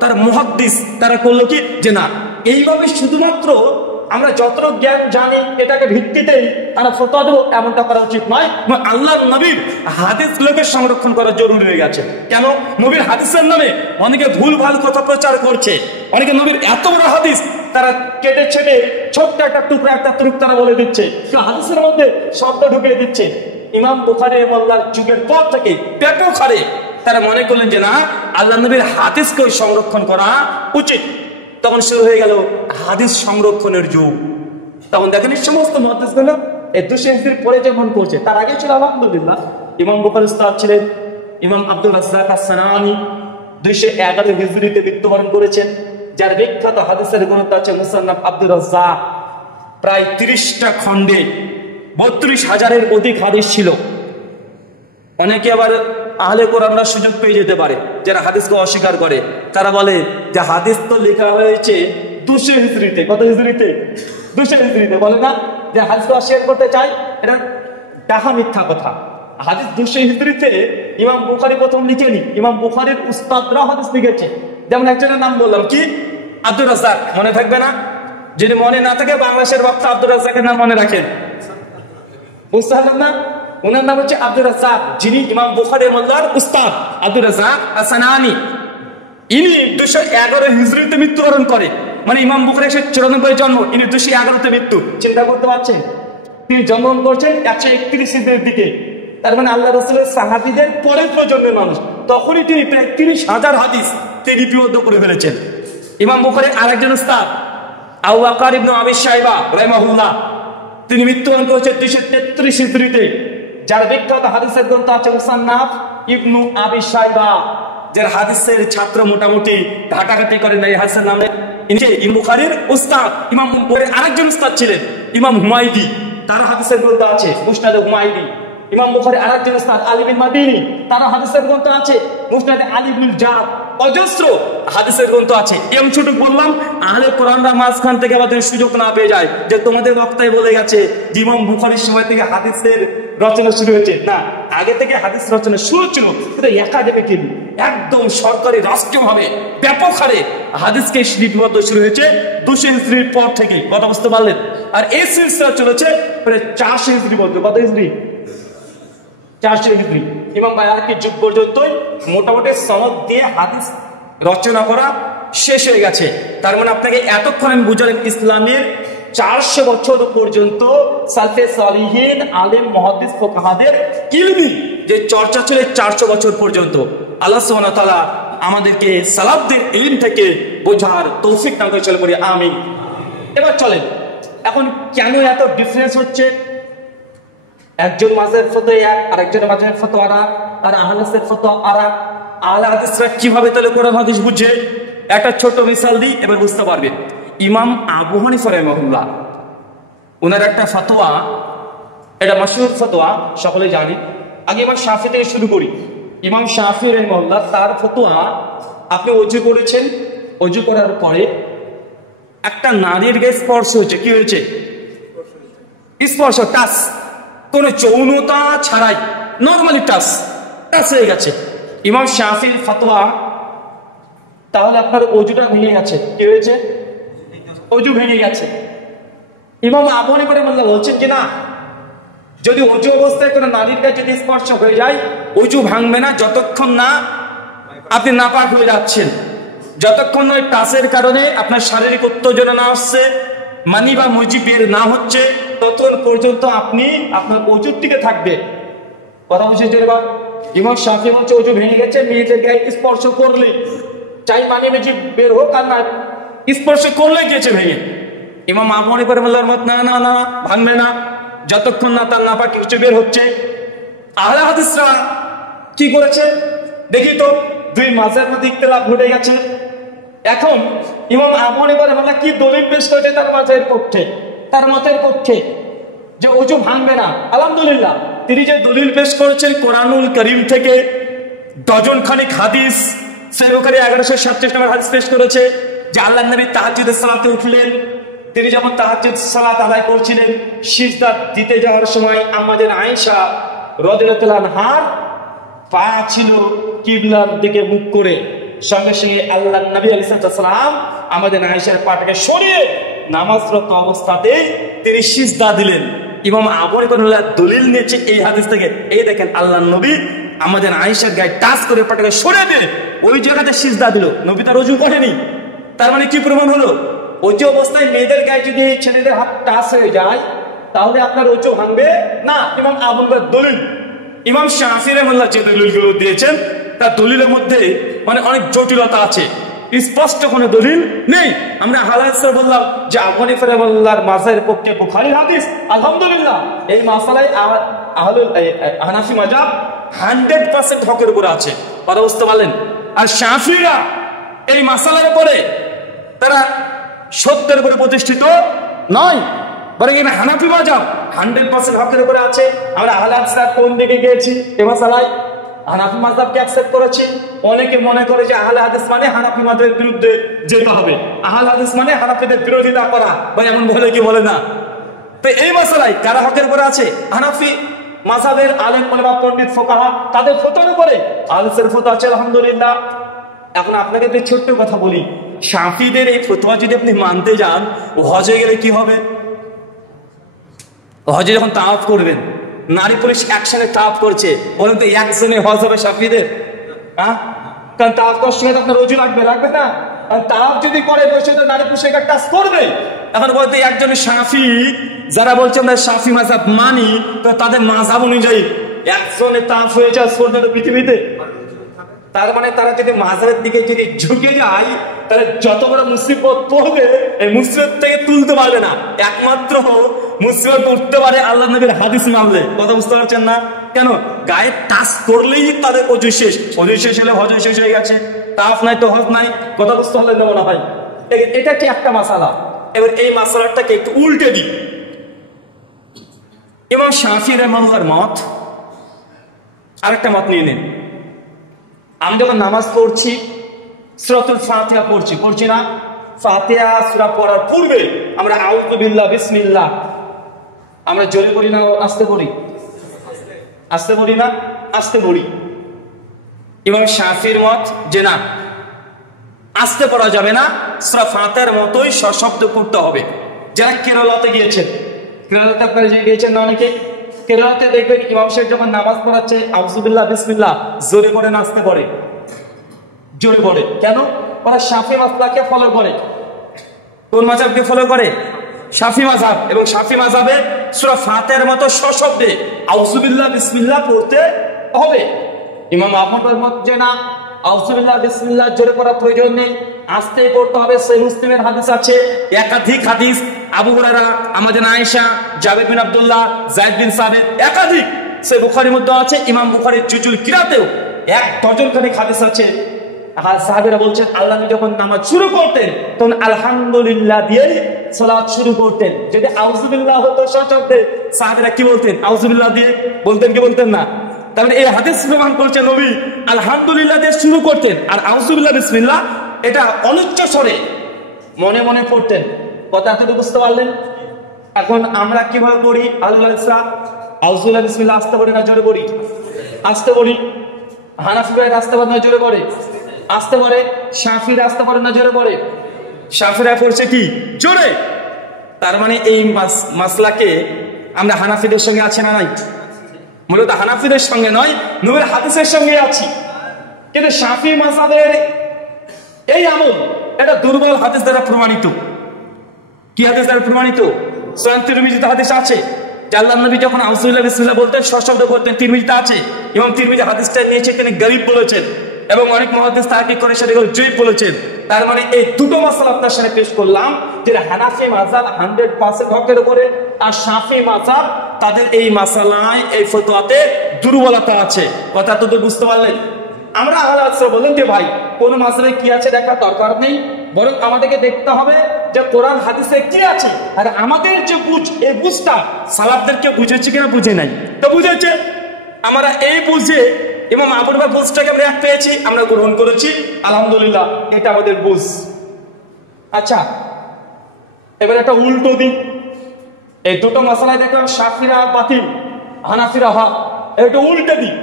তার মুহাদ্দিস তারা করলো কি যে না, এইভাবে শুধুমাত্র আমরা যতটুকু জ্ঞান জানি এটাকে ভিত্তিতেই আমরা ফতোয়া দেবো, এমনটা করা উচিত নয়। আল্লাহর নবীর হাদিসগুলোকে সংরক্ষণ করা জরুরি হয়ে গেছে। কেন? নবীর হাদিসের নামে অনেকে ভুল ভাল কথা প্রচার করছে। অনেকে নবীর এত বড় হাদিস তারা কেটে ছেটে ছোট্ট একটা টুকরা একটা তুরুক তারা বলে দিচ্ছে, হাদিসের মধ্যে শব্দ ঢুকিয়ে দিচ্ছে। ইমাম বুখারী রাহিমাহুল্লাহর যুগের পর থেকে ব্যাপক হারে তারা মনে করলেন যে না, আল্লাহ নবীর হাদিসকে সংরক্ষণ করা উচিত। তখন শুরু হয়ে গেল হাদিস সংরক্ষণের যুগ। তখন দেখেন এই সমস্ত মুহাদ্দিসগুলো এই 200 হিজরির পরে যেমন করছে, তার আগে ছিল আলহামদুলিল্লাহ ইমাম বুখারী উস্তাদ ছিলেন ইমাম আব্দুর রাজ্জাক আস-সানাআনী, 211 হিজরিতে মৃত্যুবরণ করেছেন। যার বিখ্যাত হাদিসের গ্রন্থ আছে মুসান্নাফ আব্দুর রাজ্জাক, প্রায় 30টা খণ্ডে 32,000-এর অধিক হাদিস ছিল। অনেকে আবার আহলে কোরআনরা সুযোগ পেয়ে যেতে পারে, যারা হাদিসকে অস্বীকার করে। তারা বলে যে হাদিস তো লেখা হয়েছে 200 হিজরিতে। কত হিজরিতে? 200 হিজরিতে। বলে না যে হাদিসকে অস্বীকার করতে চাই, এটা ডাহা মিথ্যা কথা। হাদিস 200 হিজরিতে ইমাম বুখারী প্রথম লিখেনি, ইমাম বুখারীর উস্তাদরা হাদিস লিখেছে। যেমন একজনের নাম বললাম কি, আব্দুর রাজ্জাক। মনে থাকবে না? যদি মনে না থাকে বাংলাদেশের বক্তা আব্দুর রাজ্জাকের নাম মনে রাখেন। বুঝতে পারলেন না? ওনার নাম হচ্ছে আব্দুর রাজ্জাক, যিনি ইমাম বুখারী রাহিমাহুল্লাহর উস্তাদ আব্দুর রাজ্জাক আস-সানাআনী। ইনি 211 হিজরিতে মৃত্যুবরণ করে। মানে ইমাম বুখারী 194 জন্ম, ইনি 211তে মৃত্যু। চিন্তা করতে পারছেন? তিনি জন্মগ্রহণ করছেন 131 হিজরির দিকে। তার মানে আল্লাহ রাসূলের সাহাবীদের পরের প্রজন্মের মানুষ। তখনই তিনি প্রায় 30,000 হাদিস তিনি লিপিবদ্ধ করে ফেলেছেন। ইমাম বুখারীর আরেকজন উস্তাদ আবু বকর ইবনে আবি শাইবা রাহিমাহুল্লাহ, তিনি মৃত্যুবরণ করেছেন 233 হিজরিতে। যার বিখ্যাত হাদিসের গ্রন্থ আছে মুসান্নাফ ইবনু আবি শাইবা, যার হাদিসের ছাত্র মোটামুটি ঘাটাঘাটি করেন এই হাদিসের নামে। ইনি ইমাম বুখারীর উস্তাদ। ইমাম বুখারীর আরেকজন উস্তাদ ছিলেন ইমাম হুমায়দি, তার হাদিসের গ্রন্থ আছে মুসনাদ হুমায়দি। ইমাম বুখারীর আরেকজন উস্তাদ আলী বিন মাদিনী, তার হাদিসের গ্রন্থ আছে মুসনাদ আলী বিন জাদ। অজস্র হাদিসের গ্রন্থ আছে। এম ছোট বললাম, আহলে কোরআনরা মাঝখান থেকে আমাদের সুযোগ না পেয়ে যায় যে তোমাদের বক্তায় বলে গেছে ইমাম বুখারীর সময় থেকে হাদিসের রচনা শুরু হয়েছে। না, আগে থেকে হাদিস রচনা শুরু ছিল, কিন্তু একাডেমিক একদম সরকারি রাষ্ট্রীয়ভাবে ব্যাপক হারে হাদিসকে লিপিবদ্ধ শুরু হয়েছে 200 হিজরির পর থেকে। কথা বুঝতে পারলেন? আর এই সিলসিলা চলেছে প্রায় 400 হিজরি পর্যন্ত। কত হিজরি? 400 হিজরি। ইমাম বায়হাকীর যুগ পর্যন্তই মোটামুটি সনদ দিয়ে হাদিস রচনা করা শেষ হয়ে গেছে। তার মানে আপনাকে এতক্ষণ আমি বুঝালাম ইসলামের 400 বছর পর্যন্ত সালফে সালিহিন আলেম মুহাদ্দিস ফুকাহাদের ইলমি যে চর্চা ছিল 400 বছর পর্যন্ত। আল্লাহ সুবহানাহু ওয়া তাআলা আমাদেরকে সালাফদের ইলম থেকে বোঝার তৌফিক দান করে চলে পড়ি, আমিন। এবার চলেন, এখন কেন এত ডিফারেন্স হচ্ছে? একজন মাযহাবের ফতোয়া এক, আরেকজন মাযহাবের ফতোয়া আরেক, আর আহলে হাদিসের ফতোয়া আরেক। আহলে হাদিসরা কিভাবে তাহলে কোরআন হাদিস বুঝে? একটা ছোট মিসাল দিই, এবার বুঝতে পারবেন। ইমাম আবু হানিফা রাহিমাহুল্লাহ, ওনার একটা ফতোয়া, এটা মাশহুর ফতোয়া, সকলে জানি। আগে ইমাম শাফি থেকে শুরু করি। ইমাম শাফি রাহিমাহুল্লাহ, তার ফতোয়া, আপনি ওযু করেছেন, ওযু করার পরে একটা নারীর গায়ে স্পর্শ হচ্ছে। কি হয়েছে? স্পর্শ, টাচ, কোন যৌনতা ছাড়াই নরমালি টাচ হয়ে গেছে। ইমাম শাফির ফতোয়া, তাহলে আপনার ওযুটা ভেঙে গেছে। কি হয়েছে? ওযু ভেঙে গেছে। ইমাম আবু হানিফা রাহিমাহুল্লাহ বলছেন যে না, যদি ওযু অবস্থায় কোনো নারীর গায়ে যদি স্পর্শ হয়ে যায়, ওযু ভাঙবে না যতক্ষণ না আপনি নাপাক হয়ে যাচ্ছেন। যতক্ষণ ওই টাচের কারণে আপনার শারীরিক উত্তেজনা না আসছে, মানি বা মজি বের না হচ্ছে, ততক্ষণ পর্যন্ত আপনি আপনার ওযুর দিকে থাকবে। কথা বুঝেছেন? এবার ইমাম শাফি বলছে ওযু ভেঙে গেছে মেয়েদের গায়ে স্পর্শ করলে, চাই মানি মজি বের হোক আর না, স্পর্শ করলে গেছে ভেঙে। ইমাম আবু হানিফা রাহিমাহুল্লাহর মত না, না না, ভাঙবে না যতক্ষণ না তার নাপাক কিছু বের হচ্ছে। আহলে হাদিসরা কি করেছে দেখি তো, দুই মাযহাবের মধ্যে ইখতিলাফ ঘটে গেছে। এখন ইমাম আবু হানিফা রাহিমাহুল্লাহ কি দলিল পেশ করেছে তার মাযহাবের পক্ষে, তার মতের পক্ষে যে ওযু ভাঙবে না? আলহামদুলিল্লাহ, তিনি যে দলিল পেশ করেছেন কোরআনুল কারীম থেকে ডজন খানিক হাদিস, সহিহ বুখারী 1137 নম্বর হাদিস পেশ করেছে যে আল্লাহর নবী তাহাজ্জুদের সালাতে উঠলেন, তিনি যখন তাহাজ্জুদ সালাত আদায় করছিলেন, সিজদা দিতে যাওয়ার সময় আমাদের আয়েশা রাদিয়াল্লাহু আনহার পা ছিল কিবলার দিকে মুখ করে। সঙ্গে সঙ্গে আল্লাহর নবী আলাইহিস সালাম আমাদের আয়েশার পাটাকে সরিয়ে নামাজরত অবস্থাতেই তিনি সিজদা দিলেন। ইমাম আবু হানিফা দলিল নিয়েছে এই হাদিস থেকে। এই দেখেন আল্লাহর নবী আমাদের আয়েশার গায়ে টাচ করে পাটাকে সরে দিয়ে ওই জায়গাতে সিজদা দিল। নবী তার ওযু করেনি। তার মানে কি প্রমাণ হলো? ওযু অবস্থায় মেয়েদের গায়ে যদি ছেলেদের হাত টাচ হয়ে যায় তাহলে আপনার ওযু ভাঙবে না। ইমাম আবু হানিফার দলিল। ইমাম শাফিঈ রাহিমাহুল্লাহ যে দলিলগুলো দিয়েছেন তার দলিলের মধ্যে মানে অনেক জটিলতা আছে, স্পষ্ট কোনো দলিল নেই। আমরা হালাল বললাম যে আবু হানিফা রাহিমাহুল্লাহর মাযহাবের পক্ষে বুখারীর হাদিস, আলহামদুলিল্লাহ এই মাসালায় আহলুল হানাফি মাযহাব 100% হকের উপরে আছে, কথা বুঝতে পারলেন? আর শাফিঈরা এই মাসালার উপরে তারা সত্যের উপরে প্রতিষ্ঠিত নয়, বরং এখানে হানাফি মাযহাব 100% হকের উপরে আছে। আমরা আহলে হাদিসরা কোন দিকে গিয়েছি এই মাসালায়? হানাফি মাযহাবকে অ্যাকসেপ্ট করেছি। অনেকে মনে করে যে আহলে হাদিস মানে হানাফি মাযহাবের বিরুদ্ধে যেতে হবে, আহলে হাদিস মানে হানাফিদের বিরোধিতা করা, ভাই এমন বলে কি বলে না? তো এই মাসালায় কারা হকের উপরে আছে? হানাফি মাযহাবের আলেম ওলামা পণ্ডিত ফুকাহা তাদের ফতোয়ার উপরে আহলের ফতোয়া আছে, আলহামদুলিল্লাহ। এখন আপনাকে একটা ছোট্ট কথা বলি, শাফিঈদের এই ফতোয়া যদি আপনি মানতে যান, হজে গেলে কি হবে? হজে যখন তাওয়াফ করবেন, নারী পুরুষ একসঙ্গে তাওয়াফ করছে, বলেন তো একজনে হজ হবে শাফিঈদের? হ্যাঁ, কারণ তাওয়াফ করার সময় আপনার ওযু লাগবে না? তাওয়াফ যদি করে বসে তো নারী পুরুষ একটা কাজ করবে। এখন বলতে একজনে শাফিঈ যারা বলছে আমরা শাফিঈ মাযহাব মানি, তো তাদের মাযহাব অনুযায়ী একজনে তাওয়াফ হয়ে যায় পৃথিবীতে। তার মানে তারা যদি মাযহাবের দিকে যদি ঝুঁকে যায় তাহলে যত বড় মুসিবত পড়বে এই মুসিবত থেকে তুলতে পারবে না। একমাত্র মুসিবত উঠতে পারে আল্লাহর নবীর হাদিস মানলে, কথা বুঝতে পারছেন না? কেন? গায়ে টাচ করলেই তাদের ওযু শেষ, ওযু শেষ হলে হজ শেষ হয়ে গেছে, তাওয়াফ নাই তো হজ নাই, কথা বুঝতে পারলেন না মনে হয়? এটা কি একটা মাসালা? এবার এই মাসালাটাকে একটু উল্টে দিই। ইমাম শাফিঈ রাহিমাহুল্লাহর মত আরেকটা মত নিয়ে নিন। আমি যখন নামাজ পড়ছি সূরাতুল ফাতিহা পড়ছি না? ফাতিহা সূরা পড়ার পূর্বে আমরা আউযু বিল্লাহ বিসমিল্লাহ আমরা জোরে পড়ি না আস্তে পড়ি? আস্তে পড়ি না? আস্তে পড়ি। ইমাম শাফিঈর মত যে না, আস্তে পড়া যাবে না, সূরা ফাতিহার মতোই সশব্দ পড়তে হবে। যারা কেরালাতে গিয়েছেন, কেরালাতে আপনারা যে গিয়েছেন না অনেকে, কেরালাতে দেখবেন ইমাম সাহেব যখন নামাজ পড়াচ্ছে আউযু বিল্লাহ বিসমিল্লাহ জোরে পড়ে না আস্তে পড়ে? জোরে পড়ে। কেন? ওরা শাফিঈ মাযহাবকে ফলো করে। কোন মাযহাবকে ফলো করে? শাফিঈ মাযহাব। এবং শাফিঈ মাযহাবে সূরা ফাতিহার মতো সশব্দে আউযু বিল্লাহ বিসমিল্লাহ পড়তে হবে। ইমাম আহমদের মত যে না, আউযু বিল্লাহ বিসমিল্লাহ জোরে পড়ার প্রয়োজন নেই, আস্তে পড়তে হবে। সহিহ মুসলিমের হাদিস আছে, একাধিক হাদিস, আবু হুরায়রা, আমাদের আয়েশা, জাবের বিন আব্দুল্লাহ, যায়েদ বিন সাবিত, একাধিক। সহিহ বুখারীর মধ্যে আছে, ইমাম বুখারীর জুজুল কিরাতেও 1 ডজন খানিক হাদিস আছে। সাহাবীরা বলছেন আল্লাহ নবী যখন নামাজ শুরু করতেন তখন আলহামদুলিল্লাহ দিয়ে সালাত শুরু করতেন। যদি আউযু বিল্লাহ হতো সশব্দে, সাহাবীরা কি বলতেন? আউযু বিল্লাহ দিয়ে বলতেন কি বলতেন না? তার মানে এই হাদিস প্রমাণ করছে নবী আলহামদুলিল্লাহ দিয়ে শুরু করতেন, আর আউযু বিল্লাহ বিসমিল্লাহ এটা অনুচ্চ স্বরে মনে মনে পড়তেন। কথা তো বুঝতে পারলেন? এখন আমরা কিভাবে পড়ি? আল্লাহ আউযু বিল্লাহ বিসমিল্লাহ আস্তে পড়ি না জোরে পড়ি? আস্তে পড়ি। হানাফিরা আস্তে পড়ে না জোরে পড়ে? আস্তে পড়ে। শাফিঈরা আস্তে পড়ে না জোরে পড়ে? শাফিঈরা পড়ছে কি? জোরে। তার মানে এই মাসলাকে আমরা হানাফিদের সঙ্গে আছি না নাই? মূলত হানাফিদের সঙ্গে নয়, নবীর হাদিসের সঙ্গে আছি। কিন্তু শাফিঈ মাযহাবের এই আমল এটা দুর্বল হাদিস দ্বারা প্রমাণিত। কি হাদিস দ্বারা প্রমাণিত? সুনান তিরমিজিতে হাদিস আছে যে আল্লাহর নবী যখন আউযু বিল্লাহ বিসমিল্লাহ বলতেন সশব্দে বলতেন। তিরমিজিতে আছে, ইমাম তিরমিজি হাদিসটা নিয়েছে, তিনি গরীব বলেছেন এবং অনেক মুহাদ্দিস তাহকিক করে সেটাকে জয়ীফ বলেছেন। তার মানে এই দুটো মাসলা আপনার সামনে পেশ করলাম যে হানাফি মাযহাব 100% হকের উপরে, আর শাফিঈ মাযহাব তাদের এই মাসালায় এই ফতোয়াতে দুর্বলতা আছে। কথা তো বুঝতে পারলেন? আমরা আহলে হাদিস বলেন যে ভাই কোন মাসলায় কি আছে দেখার দরকার নেই, বরং আমাদেরকে দেখতে হবে যে কোরআন হাদিসে কি আছে, আর আমাদের যে বুঝ এই বুঝটা সালাফদেরকে বুঝেছে কিনা বুঝে নাই। তো বুঝেছে, আমরা এই বুঝে ইমাম আবু হানিফার বুঝটাকে আমরা পেয়েছি, আমরা গ্রহণ করেছি, আলহামদুলিল্লাহ এটা আমাদের বুঝ। আচ্ছা, এবার একটা উল্টো দিক। এই দুটো মাসালায় দেখলাম শাফিঈরা বাতিল, হানাফিরা হক। এটা উল্টো দিক।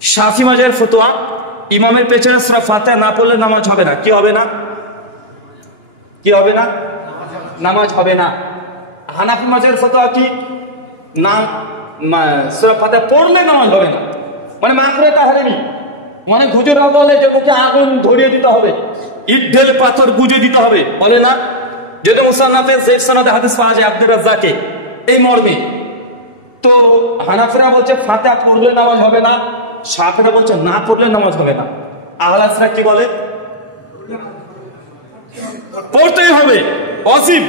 শাফিঈ মাযহাবের ফতোয়া ইমামের পেছনে সূরা ফাতিহা না পড়লে নামাজ হবে না। কি হবে না? কি হবে না? নামাজ হবে না। হানাফি মাযহাবের ফতোয়া কি? না, সূরা ফাতিহা পড়লে নামাজ হবে না, মানে মাকরুহ তাহরিমি, মানে হুজুররা বলে যে মুখে আগুন ধরিয়ে দিতে হবে, ইট ঢেলে পাথর গুজে দিতে হবে, বলে না? যদি মুসান্নাফে সহিহ সনদে হাদিস পাওয়া যায় আব্দুর রাজ্জাকে এই মর্মে, তো হানাফিরা বলছে ফাতিহা পড়লে নামাজ হবে না, শাফিঈরা বলছে না পড়লে নামাজ হবে না। আহলে হাদিসরা কি বলে? পড়তেই হবে, ওয়াজিব।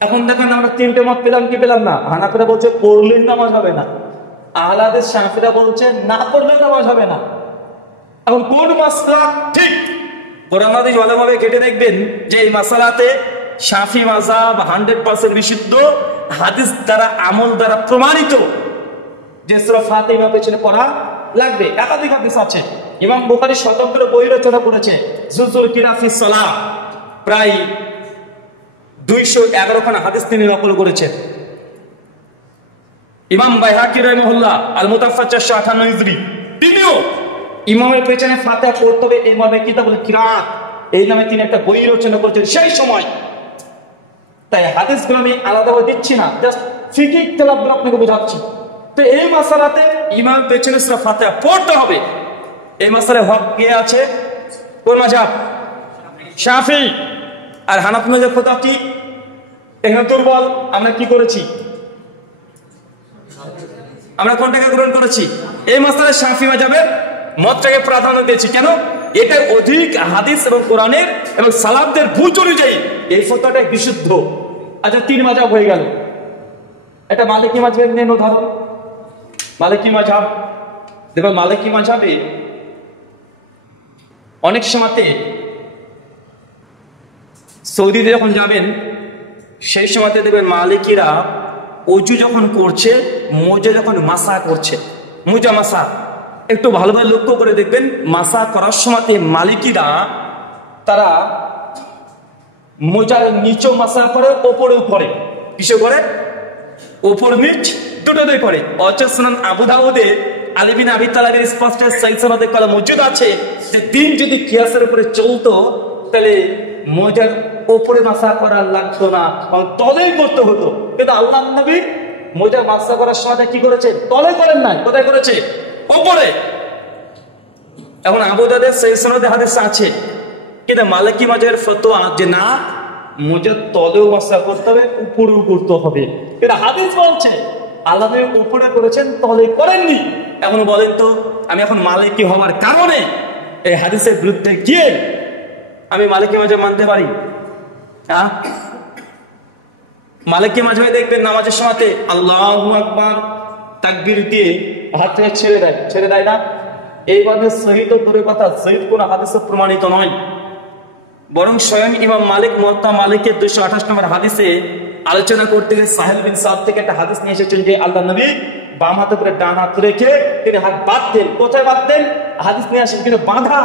এখন দেখেন আমরা তিনটে মত পেলাম, কি পেলাম না? হানাফিরা বলছে পড়লে নামাজ হবে না, আহলে হাদিস শাফিঈরা বলছে না পড়লে নামাজ হবে না। এখন কোন মাসলা ঠিক? কোরআন হাদিস ভালোভাবে কেটে দেখবেন যে এই মাসালাতে শাফি মাযহাব 100% বিশুদ্ধ, হাদিস দ্বারা আমল দ্বারা প্রমাণিত যে সূরা ফাতিহা পেছনে পড়া লাগবে। একাধিক হাদিস আছে। ইমাম বুখারী স্বতন্ত্র বই রচনা করেছে জুজুল কিরাফি সালাহ, প্রায় 211 খানা হাদিস তিনি নকল করেছেন। ইমাম বাইহাকি রাহিমাহুল্লাহ আল মুতাফাজ্জার 158 হিজরি, তিনিও ইমামের পেছনে ফাতিহা পড়তে হবে এই মর্মে কিতাবুল কিরাত এই নামে তিনি একটা বই রচনা করেছেন সেই সময়। তাই হাদিসগুলো আমি আলাদাভাবে দিচ্ছি না, জাস্ট ফিকহি তেলাওয়াত আপনাকে বোঝাচ্ছি। তো এই মাসালাতে ইমামের পেছনে সূরা ফাতিহা পড়তে হবে, এই মাসালায় হক কে আছে? কোন মাযহাব? শাফিঈ। আর হানাফি মাযহাব ফতোয়া কি? এখানে দুর্বল। আমরা কি করেছি? আমরা কোনটাকে গ্রহণ করেছি? এই মাসালায় শাফিঈ মাযহাবের মতটাকে প্রাধান্য দিয়েছি। কেন? এটা অধিক হাদিস এবং কোরআনের এবং সালাফদের বুঝ অনুযায়ী এই ফতোয়াটা বিশুদ্ধ। আচ্ছা, 3 মাযহাব হয়ে গেল। এটা মালিকি মাযহাবের নেন উদাহরণ। মালিকি মাযহাব, দেখো মালিকি মাযহাবে অনেক সময়তে সৌদিতে যখন যাবেন সেই সময়তে দেখবেন মালিকিরা ওযু যখন করছে, মোজা যখন মাসা করছে, মোজা মাসা, একটু ভালোভাবে লক্ষ্য করে দেখবেন মাসা করার সময়তে মালিকিরা তারা মোজার নিচেও মাসা করে, ওপরেও করে। কিসে করে? ওপর নিচ দুটোতেই করে। অথচ সুনান আবু দাউদে আলী বিন আবি তালিবের স্পষ্ট সহিহ সনদে কলা মজুদ আছে যে দিন যদি কিয়াসের উপরে চলতো তাহলে মোজার ওপরে মাসা করা লাগতো না, তলেই করতে হতো। কিন্তু আল্লাহর নবী মোজার মাসা করার সময় কি করেছে? তলে করেন নাই, কোথায় করেছে? ওপরে। এখন আবু দাউদের সহিহ সনদে হাদিস আছে, কিন্তু মালিকি মাযহাবের ফতোয়া যে না, মোজার তলেও মাসা করতে হবে, উপরেও করতে হবে। কিন্তু হাদিস বলছে আল্লাহ নবী উপরে করেছেন, তলে করেননি। এখন বলেন তো, আমি এখন মালিকি হওয়ার কারণে এই হাদিসের বিরুদ্ধে গিয়ে আমি মালিকি মাযহাব মানতে পারি? হ্যাঁ, মালিকি মাযহাবে দেখবেন নামাজের সময়তে আল্লাহু আকবার তাকবীর দিয়ে হাত থেকে ছেড়ে দেয় না। এই কথা সহিহ তো দূরের কথা, সহিহ কোন হাদিসে প্রমাণিত নয়। বরং স্বয়ং ইমাম মালিক মুওয়াত্তা মালিকের 228 নম্বর হাদিসে আলোচনা করতে গিয়ে সাহেল বিন সাদ থেকে একটা হাদিস নিয়ে এসেছেন যে আল্লাহর নবী বাম হাতে করে ডান হাত রেখে তিনি হাত বাঁধতেন। কোথায় বাঁধতেন? হাদিস নিয়ে আসেন কিন্তু বাঁধা,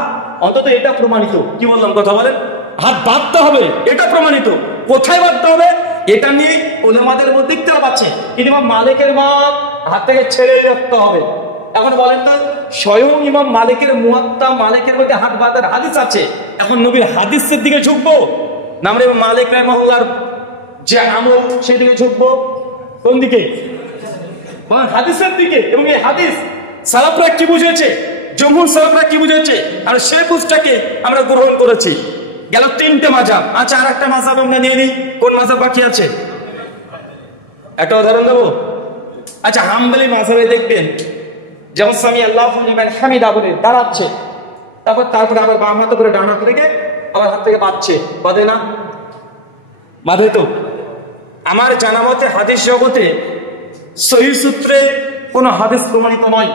অন্তত এটা প্রমাণিত। কি বললাম? কথা বলেন। হাত বাঁধতে হবে, এটা প্রমাণিত। কোথায় বাঁধতে হবে এটা নিয়ে উলামাদের মধ্যে ইখতিলাফ আছে, কিন্তু ইমাম মালিকের হাত থেকে ছেড়ে রাখতে হবে। এখন বলেন তো, স্বয়ং ইমাম মালিকের মুওয়াত্তা মালিকের মধ্যে হাত বাঁধার হাদিস আছে, এখন নবীর হাদিসের দিকে ঝুঁকবো না আমরা ইমাম মালিক রাহিমাহুল্লাহর যে আমল সেই দিকে ঝুঁকবো? কোন দিকে? হাদিসের দিকে। এবং এই হাদিস সালাফরা কি বুঝেছে, জমহুর সালাফরা কি বুঝেছে, আর সেই বুঝটাকে আমরা গ্রহণ করেছি। গেল 3টে মাযহাব। আচ্ছা, আর একটা মাযহাব আমরা নিয়ে নিই। কোন মাযহাব বাকি আছে? একটা উদাহরণ দেবো। আচ্ছা, হাম্বলি মাযহাবে দেখবেন যেমন সামি আল্লাহু লিমান হামিদা বলে দাঁড়াচ্ছে, তারপরে আবার বাম হাতে করে ডান হাত রেখে আবার হাত থেকে বাঁধছে, বাঁধে না? বাঁধে তো। আমার জানা মতে হাদিস জগতে সহিহ সূত্রে কোনো হাদিস প্রমাণিত নয়।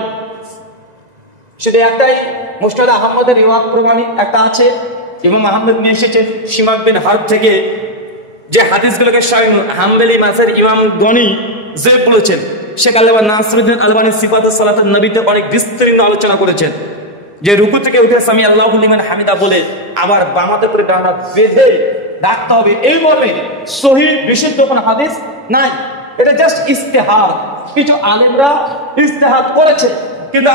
শুধু একটাই মুসনাদ আহমদের রিওয়ায়াত প্রমাণিত একটা আছে। ইমাম আহমদ নিয়ে এসেছেন সিমাক বিন হারব থেকে, যে হাদিসগুলোকে স্বয়ং হাম্বলি মাযহাবের ইমাম গনি যে বলেছেন। শেখ আল্লামা নাসিরুদ্দিন আলবানী সিফাতুস সালাতুন নবীতে অনেক বিস্তারিত আলোচনা করেছেন যে রুকু থেকে উঠে সামি আল্লাহু লিমান হামিদা বলে আবার বাম হাতে করে ডান হাত বেঁধে রাখতে হবে, এই মর্মে সহিহ বিশুদ্ধ কোনো হাদিস নাই। এটা জাস্ট ইজতিহাদ, কিছু আলেমরা ইজতিহাদ করেছে, কিন্তু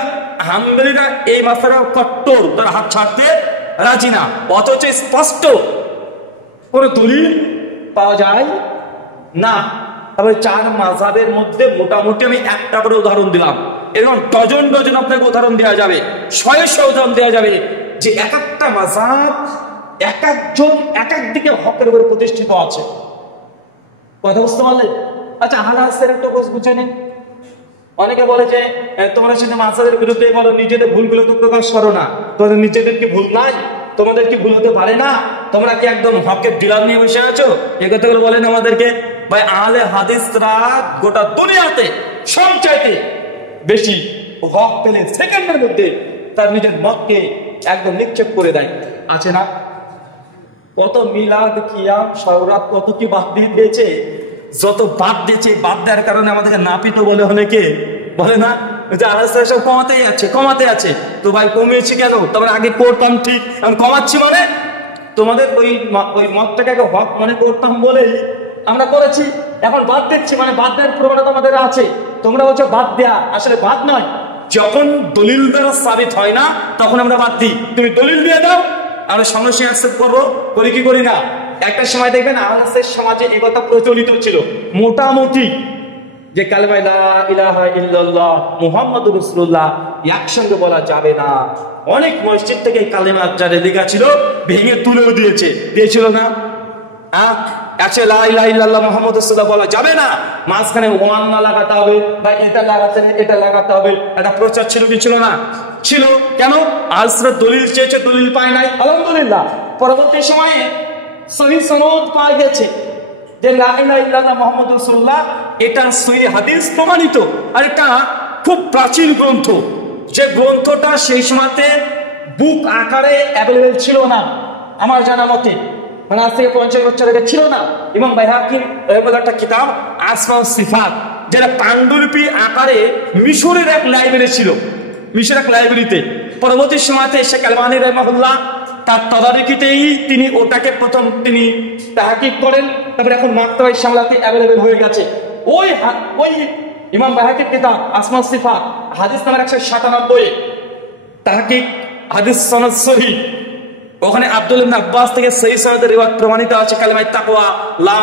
হাম্বলিরা এই মাসআলা কট্টর, তারা হাত ছাড়তে রাজি না। অথচ স্পষ্ট কোনো দলিল পাওয়া যায় না। তবে চার মাযহাবের মধ্যে মোটামুটি আমি একটা করে উদাহরণ দিলাম, এরকম ডজন ডজন আপনাকে উদাহরণ দেওয়া যাবে, শয়ে শয়ে উদাহরণ দেওয়া যাবে যে এক একটা মাযহাব এক একজন এক এক দিকে হকের উপরে প্রতিষ্ঠিত আছে। কথা বুঝতে পারলে? আচ্ছা, আহলে হাদিসের একটা বুঝে নিন। অনেকে বলে যে তোমরা শুধু মাযহাবের বিরুদ্ধে বলো, নিজেদের ভুলগুলো তো প্রকাশ করো না, তোমাদের নিজেদের কি ভুল নাই? তোমাদের কি ভুল হতে পারে না? তোমরা কি একদম হকের ডিলার নিয়ে বসে আছো? এই কথাগুলো বলেন আমাদেরকে। ভাই, আহলে হাদিসরা গোটা দুনিয়াতে সবচাইতে বেশি হক পেলে সেকেন্ডের মধ্যে তার নিজের মতকে একদম নিক্ষেপ করে দেয়, আছে না? কত মিলাদ কিয়াম সওরাত কত কি বাদ দিয়ে দিয়েছে, যত বাদ দিয়েছে, বাদ দেওয়ার কারণে আমাদেরকে নাপিত বলে, অনেকে বলে না যে আলাদা সব কমাতে আছে। তো ভাই কমিয়েছি কেন? তোমরা আগে করতাম ঠিক, এখন কমাচ্ছি মানে তোমাদের ওই মতটাকে আগে হক মনে করতাম বলেই আমরা করেছি, এখন বাদ দিচ্ছি মানে বাদ দেওয়ার প্রবণতা আমাদের আছে। তোমরা বলছো বাদ দেয়া, আসলে বাদ নয়, যখন দলিল দ্বারা সাবিত হয় না তখন আমরা বাদ দিই। তুমি দলিল দিয়ে দাও, আমরা সঙ্গে সঙ্গে অ্যাকসেপ্ট করবো, করি কি করি না? একটা সময় দেখবেন আহলে সমাজে এই কথা প্রচলিত ছিল মোটামুটি, যে কালেমা লা ইলাহা ইল্লাল্লাহ মুহাম্মাদুর রাসূলুল্লাহ একসঙ্গে বলা যাবে না। অনেক মসজিদ থেকে কালেমা যারা লেখা ছিল ভেঙে তুলেও দিয়েছিল না? আচ্ছা, লা ইলাহা ইল্লাল্লাহ মুহাম্মাদুর রাসূলুল্লাহ বলা যাবে না, মাঝখানে ওয়ান না লাগাতে হবে বা এটা লাগাতে হবে, এটা প্রচার ছিল কি ছিল না? ছিল। কেন? আলসরা দলিল চেয়েছে, দলিল পায় নাই, আলহামদুলিল্লাহ পরবর্তী সময়ে সহিহ সনদ পাওয়া গেছে যে লা ইলাহা ইল্লাল্লাহ মুহাম্মাদুর রাসূলুল্লাহ এটা সহিহ হাদিস প্রমাণিত। আর এটা খুব প্রাচীন গ্রন্থ, যে গ্রন্থটা সেই সময়তে বুক আকারে অ্যাভেলেবেল ছিল না আমার জানা মতে, মানে আজ থেকে 50 বছর আগে ছিল না। এবং বাইহাকির একটা কিতাব আসমা ও সিফাত, যেটা পাণ্ডুলিপি আকারে মিশরের এক লাইব্রেরি ছিল, মিশরের এক লাইব্রেরিতে। পরবর্তী সময়তে শেখ আলবানী রাহিমাহুল্লাহ তার তদারকিতেই তিনি ওটাকে প্রথম তিনি তাহকিক করেন, তারপরে এখন মাকতাবায়ে শামলাতে অ্যাভেলেবেল হয়ে গেছে। ওই ইমাম বাইহাকির কিতাব আসমা ও সিফাত হাদিস নাম্বার 197 তাহকিক হাদিস সনদ সহিহ, ওখানে আব্দুল্লাহ ইবনে আব্বাস থেকে সহিহ সনদে রিওয়ায়াত প্রমাণিত আছে কালেমায়ে তাকওয়া লা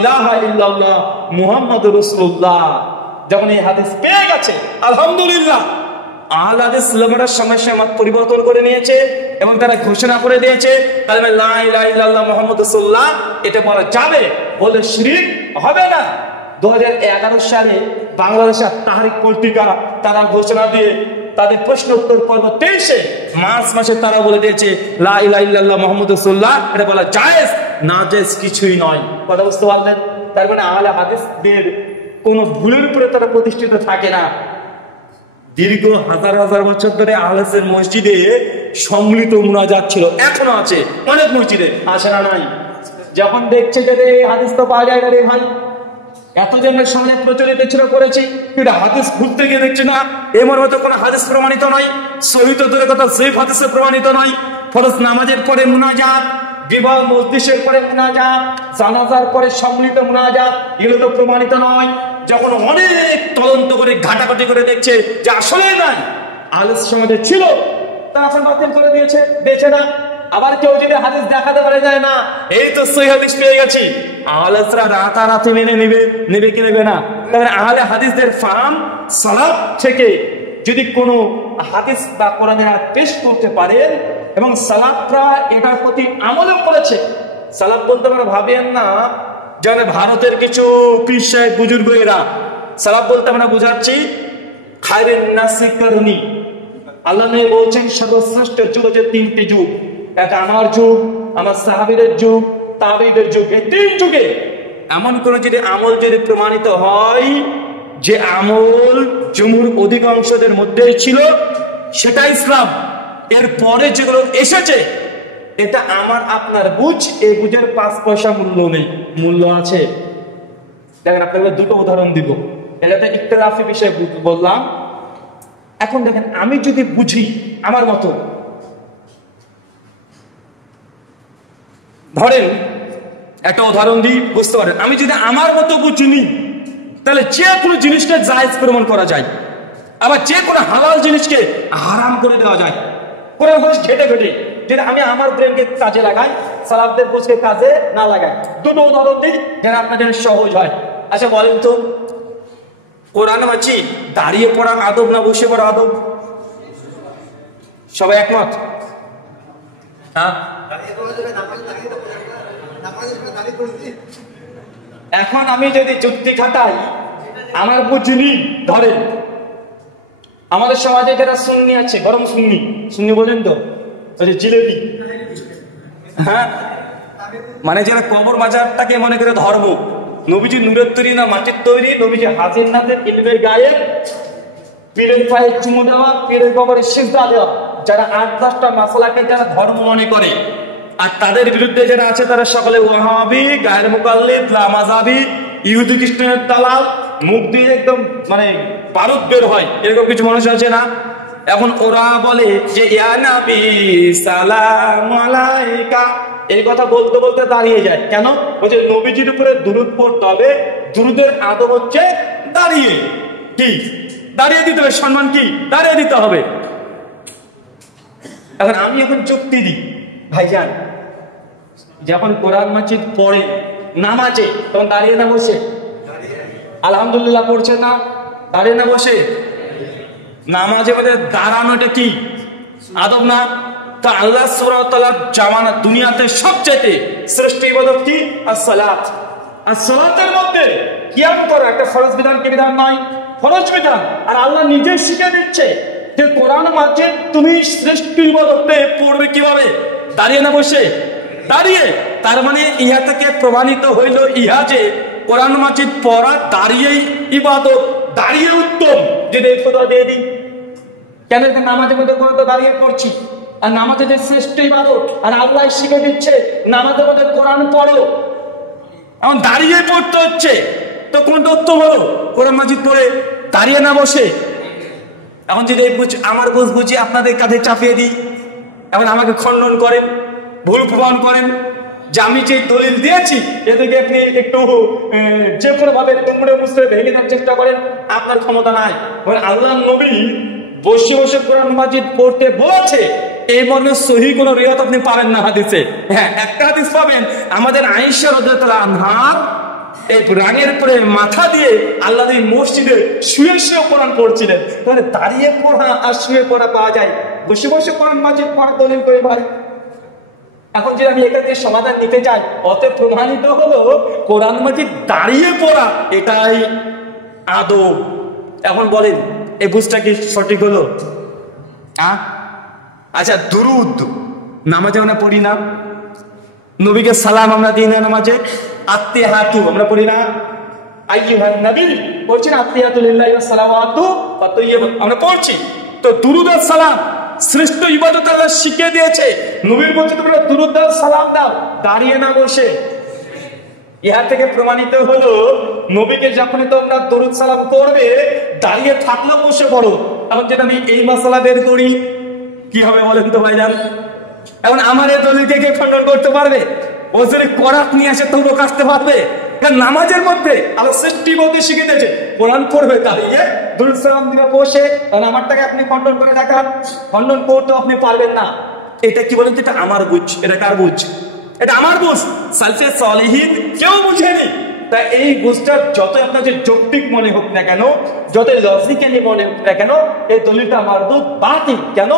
ইলাহা ইল্লাল্লাহ মুহাম্মাদুর রাসূলুল্লাহ। যখন এই হাদিস পেয়ে গেছে আলহামদুলিল্লাহ, আহলে হাদিস উলামারা সঙ্গে সঙ্গে মত পরিবর্তন করে নিয়েছে এবং তারা ঘোষণা করে দিয়েছে কালেমা লা ইলাহা ইল্লাল্লাহ মুহাম্মাদুর রাসূলুল্লাহ এটা বলা যাবে, বলে শিরক হবে না। 2011 সালে বাংলাদেশের তাহরিক পত্রিকা তারা ঘোষণা দিয়ে তাদের প্রশ্ন উত্তর পর্ব 23 মার্চ মাসে তারা বলে দিয়েছে লা ইলাহা ইল্লাল্লাহ মুহাম্মাদুর রাসূলুল্লাহ এটা বলা জায়েজ, না জায়েজ কিছুই নয়। কথা বুঝতে পারলেন? তার মানে আহলে হাদিসদের কোন ভুলের উপরে তারা প্রতিষ্ঠিত থাকে না। দীর্ঘ হাজার হাজার বছর ধরে আহলে হাদিসের মসজিদে সম্মিলিত মুনাজাত ছিল, এখনো আছে অনেক মসজিদে, আছে না নাই? যখন দেখছে যে হাদিস তো পাওয়া যায় না রে ভাই, এতজনের সামনে প্রচলিত ছিল করেছি, কিন্তু হাদিস ঘুরতে গিয়ে দেখছি না এমন মতো কোনো হাদিস প্রমাণিত নয়, সহিহ দূরের কথা জয়ীফ হাদিসে প্রমাণিত নয়। ফরজ নামাজের পরে মুনাজাত, বিবাহ মজলিসের পরে মুনাজাত, জানাজার পরে সম্মিলিত মুনাজাত, এগুলো তো প্রমাণিত নয়। যখন অনেক তদন্ত করে ঘাটাঘাটি করে দেখছে যে আসলে নাই, আহলে সমাজে ছিল, তখন বাতিল করে দিয়েছে, বেঁচে না। আবার কেউ যদি হাদিস দেখাতে পারে যায় না এই তো সহিহ হাদিস পেয়ে গেছি, আহলেসরা রাতারাতি মেনে নেবে কি নেবে না? তাহলে আহলে হাদিসদের ফাহাম সালাফ থেকে যদি কোনো হাদিস বা কোরআনের আয়াত পেশ করতে পারেন এবং সালাফরা এটার প্রতি আমলও করেছে, সালাফ বলতে আমরা ভাবেন না যেন ভারতের কিছু পীর সাহেব বুজুর্গ এরা, সালাফ বলতে আমরা বুঝাচ্ছি খায়রুন নাসি করনি। আল্লাহ নবী বলছেন সর্বশ্রেষ্ঠ যুগ হচ্ছে 3টি যুগ, একটা আমার যুগ, আমার সাহাবীদের যুগ, তাবেঈদের যুগ। এই 3 যুগে এমন কোন যদি আমল যদি প্রমাণিত হয় যে আমল জমহুর অধিকাংশদের মধ্যেই ছিল সেটা ইসলাম, এর পরে যেগুলো এসেছে এটা আমার আপনার বুঝ, এই বুঝের 5 পয়সা মূল্য নেই, মূল্য আছে। দেখেন আপনাদের 2টো উদাহরণ দিব, এটাতে ইখতিলাফি বিষয় বললাম। এখন দেখেন আমি যদি বুঝি আমার মতো, ধরেন একটা উদাহরণ দিই বুঝতে পারেন, আমি যদি আমার মতো বুঝিনি তাহলে যে কোনো জিনিসকে জায়েজ প্রমাণ করা যায়, আবার যে কোনো হালাল জিনিসকে হারাম করে দেওয়া যায়। কোরআন হাদিস ঘেটে যেটা আমি আমার ব্রেনকে কাজে লাগাই সালাফদের বুঝকে কাজে না লাগায়। দুটো উদাহরণ দিই যেন আপনাদের সহজ হয়। আচ্ছা বলেন তো, কোরআন মাজিদ দাঁড়িয়ে পড়া আদব না বসে পড়া আদব? সবাই একমত? হ্যাঁ, এখন আমি যদি যুক্তি খাটাই, আমার বুঝলি ধরেন আমাদের সমাজে যারা সুন্নি আছে, গরম সুন্নি, সুন্নি বলেন তো ওই যে জিলেবি, হ্যাঁ, মানে যারা কবর মাজারটাকে মনে করে ধর্ম, নবীজি নূরের তৈরি না মাটির তৈরি, নবীজি হাজির নাতে ইলমের গায়ে, পীরের পায়ে চুমু দেওয়া, পীরের কবরে সিজদা দেওয়া, যারা 8-10টা মাসলাকে যারা ধর্ম মনে করে, আর তাদের বিরুদ্ধে যারা আছে তারা সকলে ওয়াহাবি, গায়ের মুকাল্লিদ, লামাযাবি, ইহুদি খ্রিস্টানের দালাল, মুখ দিয়ে একদম মানে বারুদ বের হয়, এরকম কিছু মানুষ আছে না? এখন ওরা বলে যে ইয়া নবী সালাম আলাইকা, এই কথা বলতে বলতে দাঁড়িয়ে যায়। কেন? বলছে নবীজির উপরে দুরূদ পড়তে হবে, দুরূদের আদব হচ্ছে দাঁড়িয়ে, কি দাঁড়িয়ে দিতে হবে, সম্মান কি দাঁড়িয়ে দিতে হবে। এখন আমি এখন যুক্তি দিই, ভাইজান যখন কোরআন মাজিদ পড়ে নামাজে তখন দাঁড়িয়ে না বসে? আলহামদুলিল্লাহ পড়ছে না, দাঁড়িয়ে না বসে? নামাজে মধ্যে দাঁড়ানোটা কি আদব না? তা আল্লাহ সুবহানাহু ওয়া তাআলার জামানা দুনিয়াতে সবচেয়ে শ্রেষ্ঠ ইবাদত কি? as-সালাত। আর সালাতের মধ্যে কিয়াম করা একটা ফরজ বিধান, কি বিধান নয়? ফরজ বিধান। আর আল্লাহ নিজে শিখিয়ে দিচ্ছে যে কোরআন মাজিদ তুমি শ্রেষ্ঠ ইবাদতে পড়বে কিভাবে? দাঁড়িয়ে না বসে? দাঁড়িয়ে। তার মানে ইহা থেকে প্রমাণিত হইল ইহা যে কোরআন মাজিদ পড়া দাঁড়িয়েই ইবাদত, দাঁড়িয়ে উত্তম। যদি এই কথা দিয়ে দিই, কেন নামাজের মধ্যে কোরআন তো দাঁড়িয়ে পড়ছি, আর নামাজের যে শ্রেষ্ঠ ইবাদত, আর আল্লাহ শিখে দিচ্ছে নামাজের মধ্যে কোরআন পড়ো, এখন দাঁড়িয়ে পড়তে হচ্ছে, তো কোনটা উত্তম হলো? কোরআন মাজিদ পড়ে দাঁড়িয়ে না বসে। এখন যদি আমার বুঝ বুঝি আপনাদের কাঁধে চাপিয়ে দিই, এখন আমাকে খণ্ডন করেন, ভুল প্রমাণ করেন যে আমি যে দলিল দিয়েছি এদিকে আপনি একটু যে কোনো ভাবে তুমড়ে মুচড়ে ভেঙে দেওয়ার চেষ্টা করেন, আপনার ক্ষমতা নাই। আল্লাহ নবী বসে বসে কোরআন মাজিদ পড়তে বলেছে, এই মর্মে সহি কোনো রিওয়ায়াত আপনি পাবেন না হাদিসে। হ্যাঁ, একটা হাদিস পাবেন, আমাদের আয়েশা রাদিয়াল্লাহু আনহার এই রানের উপরে মাথা দিয়ে আল্লাহ নবী মসজিদে শুয়ে শুয়ে কোরআন পড়ছিলেন। তাহলে দাঁড়িয়ে পড়া আর শুয়ে পড়া পাওয়া যায়, বসে বসে কোরআন মাজিদ পড়া দলিল করে পারে। এখন যদি আমি এখান থেকে সমাধান নিতে চাই, অতএব প্রমাণিত হলো কোরআন মাজিদ দাঁড়িয়ে পড়া এটাই আদব। এখন বলেন এই বুঝটা কি সঠিক হলো? আচ্ছা, দুরুদ নামাজে আমরা পড়ি না, নবীকে সালাম আমরা দিই না নামাজে, আত্তিহাতু আমরা পড়ি না, আইয়ুহান নবী পড়ছি না, আত্তিহাতু লিল্লাহি ওয়া সালাওয়াতু ওয়া তাইয়্যিবাত আমরা পড়ছি। তো দুরুদ আর সালাম শ্রেষ্ঠ ইবাদত আল্লাহ শিখিয়ে দিয়েছে, নবীর বলছে তোমরা দুরুদ আর সালাম দাও দাঁড়িয়ে না বসে। ইহা থেকে প্রমাণিত হলো নবীকে যখনই তোমরা দরুদ সালাম করবে দাঁড়িয়ে থাকলেও বসে পড়ো। এখন যেটা আমি এই মাসালা বের করি, কি হবে বলেন তো ভাইজান? এখন আমার এই দলিলকে কে খণ্ডন করতে পারবে? ও যদি করাত নিয়ে আসে তো লোক আসতে পারবে? কারণ নামাজের মধ্যে আল্লাহ সৃষ্টি বলতে শিখে দিয়েছে কোরআন পড়বে দাঁড়িয়ে, দরুদ সালাম দিবে বসে। কারণ আমারটাকে আপনি খণ্ডন করে দেখান, খণ্ডন করতে আপনি পারবেন না। এটা কি বলেন? এটা আমার বুঝ। এটা কার বুঝ? এটা আমার বুঝ। সালফে সালেহিন কেউ বুঝেনি। তাই এই বুঝটা যত আপনার যে যৌক্তিক মনে হোক না কেন, যত লজিক্যালি মনে হোক না কেন, এই দলিলটা মারদুদ বাতিল। কেন?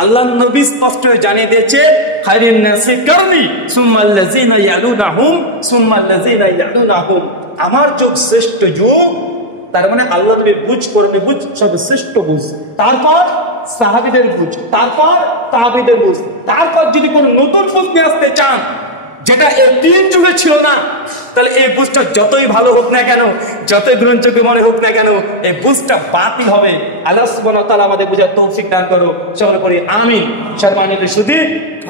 আল্লাহ নবী স্পষ্ট জানিয়ে দিয়েছে খায়রুন নাসি কারনি সুম্মাল্লাযিনা ইয়ালুনাহুম সুম্মাল্লাযিনা ইয়ালুনাহুম, আমার যুগ শ্রেষ্ঠ যুগ। তার মানে আল্লাহ নবী বুঝ করবে বুঝ সর্বশ্রেষ্ঠ বুঝ, তারপর সাহাবীদের বুঝ, তারপর তাবিদের বুঝ, তারপর যদি কোনো নতুন বুঝ নিয়ে আসতে চান যেটা এই তিন যুগে ছিল না, তাহলে এই বুঝটা যতই ভালো হোক না কেন, যতই গ্রহণযোগ্য মনে হোক না কেন, এই বুঝটা বাতিল হবে। আল্লাহ সুবহানাহু ওয়া তাআলা আমাদের বুঝার তৌফিক দান করো, সকলে করি আমিন। সম্মানিত সুধী,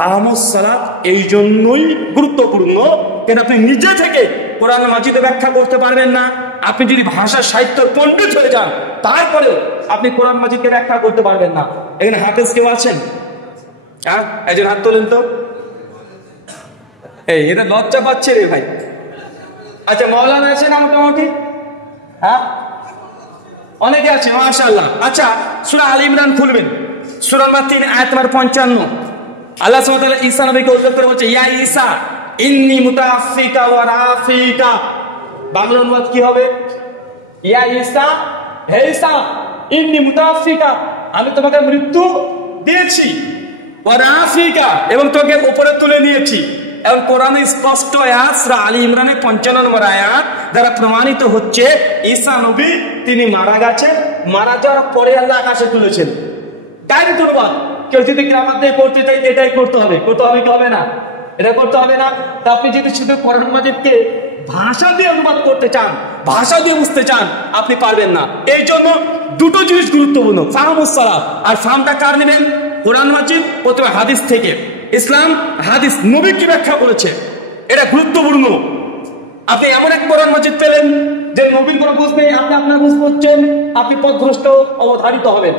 আহমদ সালাত এই জন্যই গুরুত্বপূর্ণ, কেন আপনি নিজে থেকে কোরআন মাজিদে ব্যাখ্যা করতে পারবেন না। আপনি যদি ভাষা সাহিত্য পণ্ডিত হয়ে যান, তারপরেও আপনি কোরআন মাজিদকে ব্যাখ্যা করতে পারবেন না। এখানে হাফেজ কেউ আছেন? হ্যাঁ, একজন হাত তোলেন তো। এই এটা লজ্জা পাচ্ছে রে ভাই। আচ্ছা, মাওলানা আছেন না মোটামুটি? হ্যাঁ, অনেকে আছে মাশাআল্লাহ। আচ্ছা, সূরা আল ইমরান খুলবেন, সূরা নম্বর 3 আয়াত নম্বর 55। আল্লাহ সুবহানাহু ওয়া তাআলা ঈসা নবীকে উল্লেখ করে বলছে, ইয়া ঈসা ইন্নী মুতাওয়াফিকা ওয়া রাফিকা। বাংলা অনুবাদ কি হবে? ইয়া ঈসা, হে ঈসা, ইন্নী মুতাওয়াফিকা, আমি তোমাকে মৃত্যু দিয়েছি, ওয়া রাফিকা, এবং তোমাকে উপরে তুলে নিয়েছি। এবং কোরআনে স্পষ্ট আয়াত সূরা আলী ইমরানের 55 নম্বর আয়াত দ্বারা প্রমাণিত হচ্ছে ঈসা নবী তিনি মারা গেছেন, মারা যাওয়ার পরে আল্লাহ আকাশে তুলেছেন। ডাইরেক্ট অনুবাদ। কেউ যদি গ্রামার দিয়ে করতে চাই এটাই করতে হবে কি হবে না? এটা করতে হবে না। তা আপনি যদি শুধু কোরআন মাজিদকে ভাষা দিয়ে অনুবাদ করতে চান, ভাষা দিয়ে বুঝতে চান, আপনি পারবেন না। এই জন্য দুটো জিনিস গুরুত্বপূর্ণ, ফাহমুস সালাত। আর ফাহমটা কার নেবেন? কোরআন মাজিদ অথবা হাদিস থেকে। ইসলাম, হাদিস, নবী কি ব্যাখ্যা করেছে, এটা গুরুত্বপূর্ণ। আপনি এমন এক কোরআন মাজিদ পেলেন যে নবীর কোনো বুঝ নেই, আপনি আপনার বুঝ করছেন, আপনি পথভ্রষ্ট অবধারিত হবেন।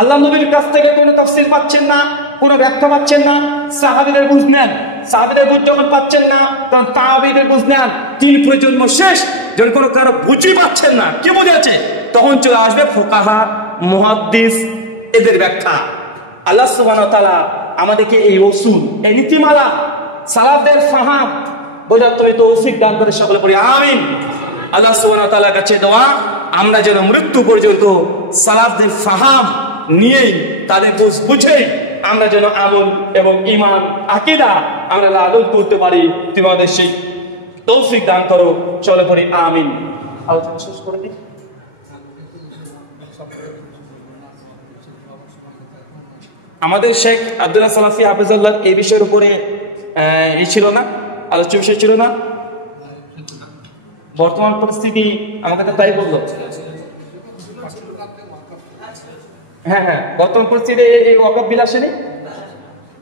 আল্লাহ নবীর কাছ থেকে কোনো তাফসীর পাচ্ছেন না, কোনো ব্যাখ্যা পাচ্ছেন না, সাহাবীদের বুঝ নেন। সাহাবীদের বুঝ যখন পাচ্ছেন না, তখন তাবেঈদের বুঝ নেন। 3 প্রজন্ম শেষ, যখন কোনো কারো বুঝই পাচ্ছেন না, কি বুঝে আছে, তখন চলে আসবে ফুকাহা, মুহাদ্দিস, এদের ব্যাখ্যা। আল্লাহ সুবহানাহু ওয়া তাআলা আমাদেরকে এই উসুল, এই নীতিমালা, সালাফদের ফাহাম বোঝার তুমি তৌফিক দান করে সকলে পড়ি আমিন। আল্লাহ সুবহানাহু ওয়া তাআলার কাছে দোয়া, আমরা যেন মৃত্যু পর্যন্ত সালাফদের ফাহাম নিয়েই, তাদের বুঝে আমরা যেন আমল এবং ঈমান, আকীদা আমরা লালন করতে পারি। তুমি আমাদের সেই তৌফিক দান করো, চলে পড়ি আমিন। আলোচনা শেষ করে দিই। আমাদের শেখ আব্দুল্লাহ সালাফি হাফেজাল্লাহ এই বিষয়ের উপরে এই ছিল না, আলোচ্য বিষয় ছিল না। বর্তমান পরিস্থিতি আমাকে তো তাই বললো। হ্যাঁ, বর্তমান পরিস্থিতি এই ওয়াকফ বিল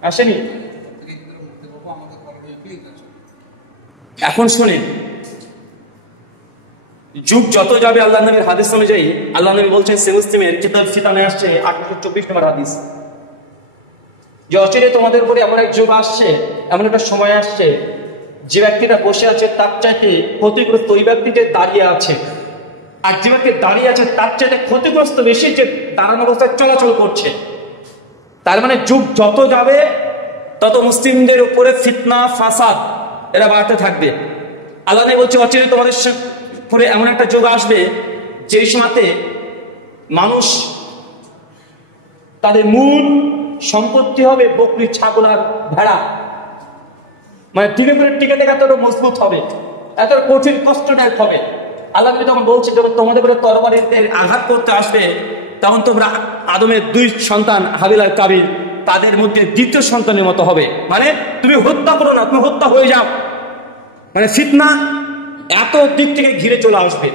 আসেনি। এখন শুনেন, যুগ যত যাবে আল্লাহ নবীর হাদিস অনুযায়ী, আল্লাহ নবী বলছেন সহিহ মুসলিমের কিতাব ফিতানে আসছে 824 নম্বর হাদিস, যে অচিরে তোমাদের উপরে এমন এক যুগ আসছে, এমন একটা সময় আসছে, যে ব্যক্তিটা বসে আছে তার চাইতে ক্ষতিগ্রস্ত ওই ব্যক্তিতে দাঁড়িয়ে আছে, আর যে ব্যক্তি দাঁড়িয়ে আছে তার চাইতে ক্ষতিগ্রস্ত বেশি যে দাঁড়ানো অবস্থায় চলাচল করছে। তার মানে যুগ যত যাবে তত মুসলিমদের উপরে ফিতনা, ফাসাদ এরা বাড়তে থাকবে। আল্লাহ বলছে অচিরে তোমাদের উপরে এমন একটা যুগ আসবে যে সময়তে মানুষ তাদের মূল সম্পত্তি হবে বকরি, ছাগল আর ভেড়া। মানে টিকে করে টিকে থেকে এতটা মজবুত হবে, এত কঠিন কষ্টদায়ক হবে। আল্লাহ যখন বলছে যখন তোমাদের উপরে তরবারিতে আঘাত করতে আসবে, তখন তোমরা আদমের 2 সন্তান হাবিল আর কাবিল, তাদের মধ্যে দ্বিতীয় সন্তানের মতো হবে। মানে তুমি হত্যা করো না, তুমি হত্যা হয়ে যাও। মানে ফিতনা এত দিক থেকে ঘিরে চলে আসবে।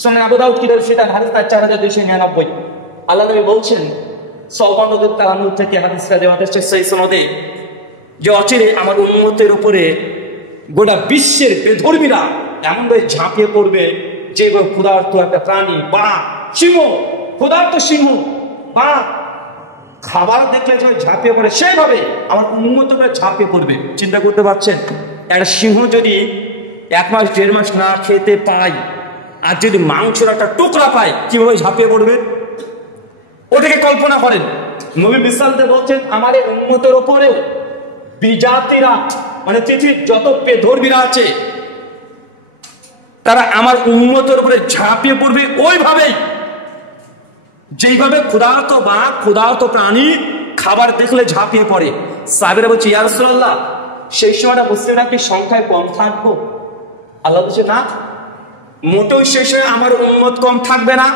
সুনান আবু দাউদ কিতাব ফিতান হাদিস 4299। আল্লাহ নবী বলছেন সালমান রাদিয়াল্লাহু আনহু থেকে হাদিসটা দেওয়া হচ্ছে সহিহ সনদে, যে অচিরে আমার উম্মতের উপরে গোটা বিশ্বের বেধর্মীরা এমনভাবে ঝাঁপিয়ে পড়বে যে ক্ষুধার্ত একটা প্রাণী বা সিংহ, ক্ষুধার্ত সিংহ বা খাবার দেখলে যে ঝাঁপিয়ে পড়ে, সেইভাবে আমার উম্মতের উপরে ঝাঁপিয়ে পড়বে। চিন্তা করতে পারছেন, একটা সিংহ যদি 1 মাস 1.5 মাস না খেতে পায়, আর যদি মাংসের একটা টুকরা পায়, কিভাবে ঝাঁপিয়ে পড়বে ওটাকে কল্পনা করেন। নবী মিসালতে বলছেন আমার এই উম্মতের উপরেও বিজাতিরা, মানে পৃথিবীর যত বেধর্মীরা আছে, তারা আমার উম্মতের উপরে ঝাঁপিয়ে পড়বে ওইভাবেই যেইভাবে ক্ষুধার্ত প্রাণী খাবার দেখলে ঝাঁপিয়ে পড়ে। সাহাবীরা বলছে ইয়া রাসূলুল্লাহ, সেই সময়টা মুসলিমরা কি সংখ্যায় কম থাকবো? আল্লাহ বলছে না, মোটেও সেই সময় আমার উম্মত কম থাকবে না।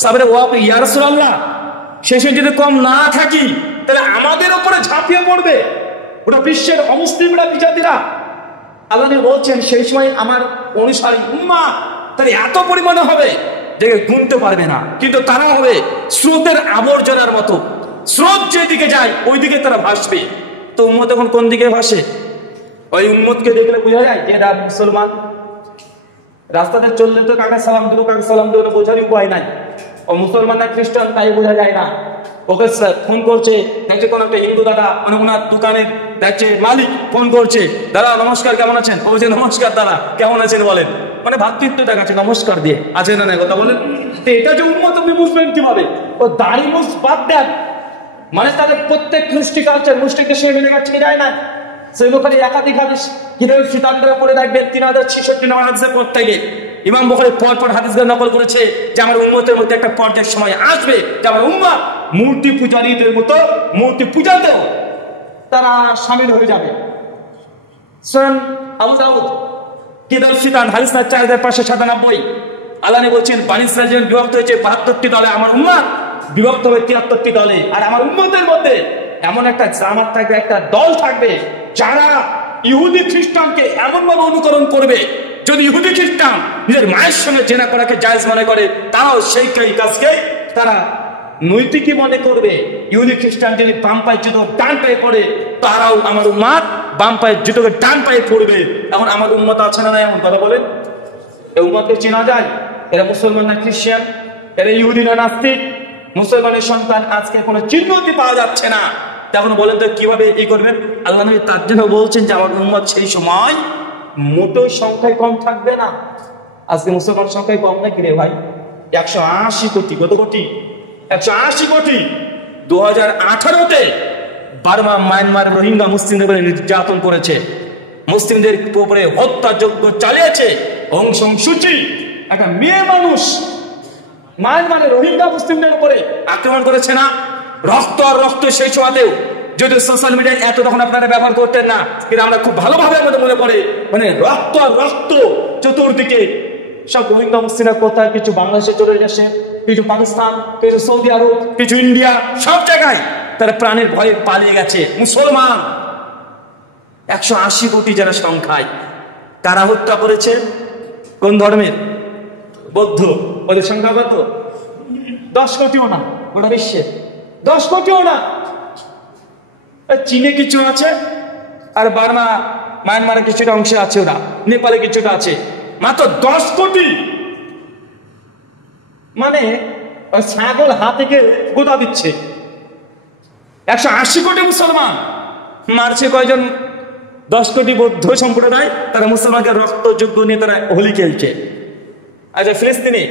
সাহাবীরা বলে ইয়া রাসূলুল্লাহ, সেই সময় যদি কম না থাকি তাহলে আমাদের উপরে ঝাঁপিয়ে পড়বে ওটা বিশ্বের অমুসলিমরা, বিজাতিরা। আল্লাহ বলছেন সেই সময় আমার অনুসারী উম্মাহ তারা এত পরিমাণে হবে যে গুনতে পারবে না, কিন্তু তারা হবে স্রোতের আবর্জনার মতো। স্রোত যেদিকে যায় ওই দিকে তারা ভাসবে। তো উম্মত এখন কোন দিকে ভাসে? ওই উম্মতকে দেখলে বোঝা যায় যে এরা মুসলমান। রাস্তাতে চললে তো কাকে সালাম দিল বোঝার উপায় নাই। ও মুসলমান না খ্রিস্টান তাই বোঝা যায় না। ওকে ফোন করছে, দেখছে কোন একটা হিন্দু দাদা, মানে ওনার দোকানের দেখছে মালিক ফোন করছে, দাদা নমস্কার, কেমন আছেন? ও বলছে নমস্কার দাদা, কেমন আছেন বলেন। মানে ভাতৃত্ব দেখাচ্ছে, নমস্কার দিয়ে আছেন না কথা বলেন। তো এটা যে উন্মত আপনি বুঝবেন কিভাবে? ও দাড়ি মুছ বাদ দেন, মানে তাদের প্রত্যেক মুষ্টিকে সে মিলে গেছে যায় না। সেই বুখারী একাধিক হাদিস কিতাবে ফিতানরা পড়ে দেখবেন 3066 নম্বর হাদিসে প্রত্যেকে ইমাম বুখারী পর হাদিসগুলো নকল করেছে যে আমার উম্মতের মধ্যে একটা পর্যায়ের সময় আসবে যে আমার উম্মত মূর্তি পূজারীদের মতো মূর্তি পূজাতেও তারা শামিল হয়ে যাবে। সুনান আবু দাউদ কিতাব ফিতান হাদিস নাম্বার 4597 আল্লাহ বলছেন বনী ইসরাঈল বিভক্ত হয়েছে 72টি দলে, আমার উম্মত বিভক্ত হয়ে 73টি দলে। আর আমার উম্মতের মধ্যে এমন একটা জামাত থাকবে, একটা দল থাকবে যারা ইহুদি খ্রিস্টানকে এমন ভাবে অনুকরণ করবে, যদি ইহুদি খ্রিস্টান নিজের মায়ের সঙ্গে জেনা করাকে জায়েজ মনে করে তারাও সেই কাজকে তারা নৈতিকই মনে করবে। ইহুদি খ্রিস্টান যদি বাম পায়ের জুতো ডান পায়ে পড়ে তারাও আমার উম্মত বাম পায়ের জুতোকে ডান পায়ে পড়বে। এখন আমার উম্মত আছে না এমন কথা বলেন? এই উম্মতকে চেনা যায়? এরা মুসলমান না খ্রিস্টান? এরা ইহুদি না নাস্তিক? মুসলমানের সন্তান আজকে কোনো চিহ্নতি পাওয়া যাচ্ছে না। তখন বলেন তো কিভাবে এই করবেন? আল্লাহ নবী তার জন্য বলছেন যে আমার উম্মত সেই সময় মোটেও সংখ্যায় কম থাকবে না। আজকে মুসলমান সংখ্যায় কম নাকি রে ভাই? 180 কোটি। কত কোটি? 180 কোটি। 2018-তে বার্মা মায়ানমার রোহিঙ্গা মুসলিমদের উপরে নির্যাতন করেছে, মুসলিমদের উপরে হত্যাযজ্ঞ চালিয়েছে। অং সান সু চি একটা মেয়ে মানুষ মায়ানমারের রোহিঙ্গা মুসলিমদের উপরে আক্রমণ করেছে না? রক্ত আর রক্ত সেই ছোঁয়াতেও, যদি সোশ্যাল মিডিয়ায় এত তখন আপনারা ব্যবহার করতেন না, কিন্তু আমরা খুব ভালোভাবে আমাদের মনে পড়ে মানে রক্ত আর রক্ত চতুর্দিকে। সব রোহিঙ্গা মুসলিমরা কোথায়? কিছু বাংলাদেশে চলে গেছে, কিছু পাকিস্তান, কিছু সৌদি আরব, কিছু ইন্ডিয়া, সব জায়গায় তারা প্রাণের ভয়ে পালিয়ে গেছে। মুসলমান 180 কোটি যারা সংখ্যায়, তারা হত্যা করেছে কোন ধর্মের? বৌদ্ধ। ওদের সংখ্যা কত? 10 কোটিও না গোটা বিশ্বে, 10 কোটিও না। চীনে কিছু আছে, আর বার্মা মায়ানমারে কিছুটা অংশে আছে, ওরা নেপালে কিছুটা আছে, মাত্র 10 কোটি। মানে ছাগল হাতিকে গোদা দিচ্ছে। 180 কোটি মুসলমান মারছে কয়জন? 10 কোটি বৌদ্ধ সম্প্রদায়, তারা মুসলমানকে রক্তযজ্ঞ নিয়ে তারা হোলি খেলছে। আচ্ছা, ফিলিস্তিনে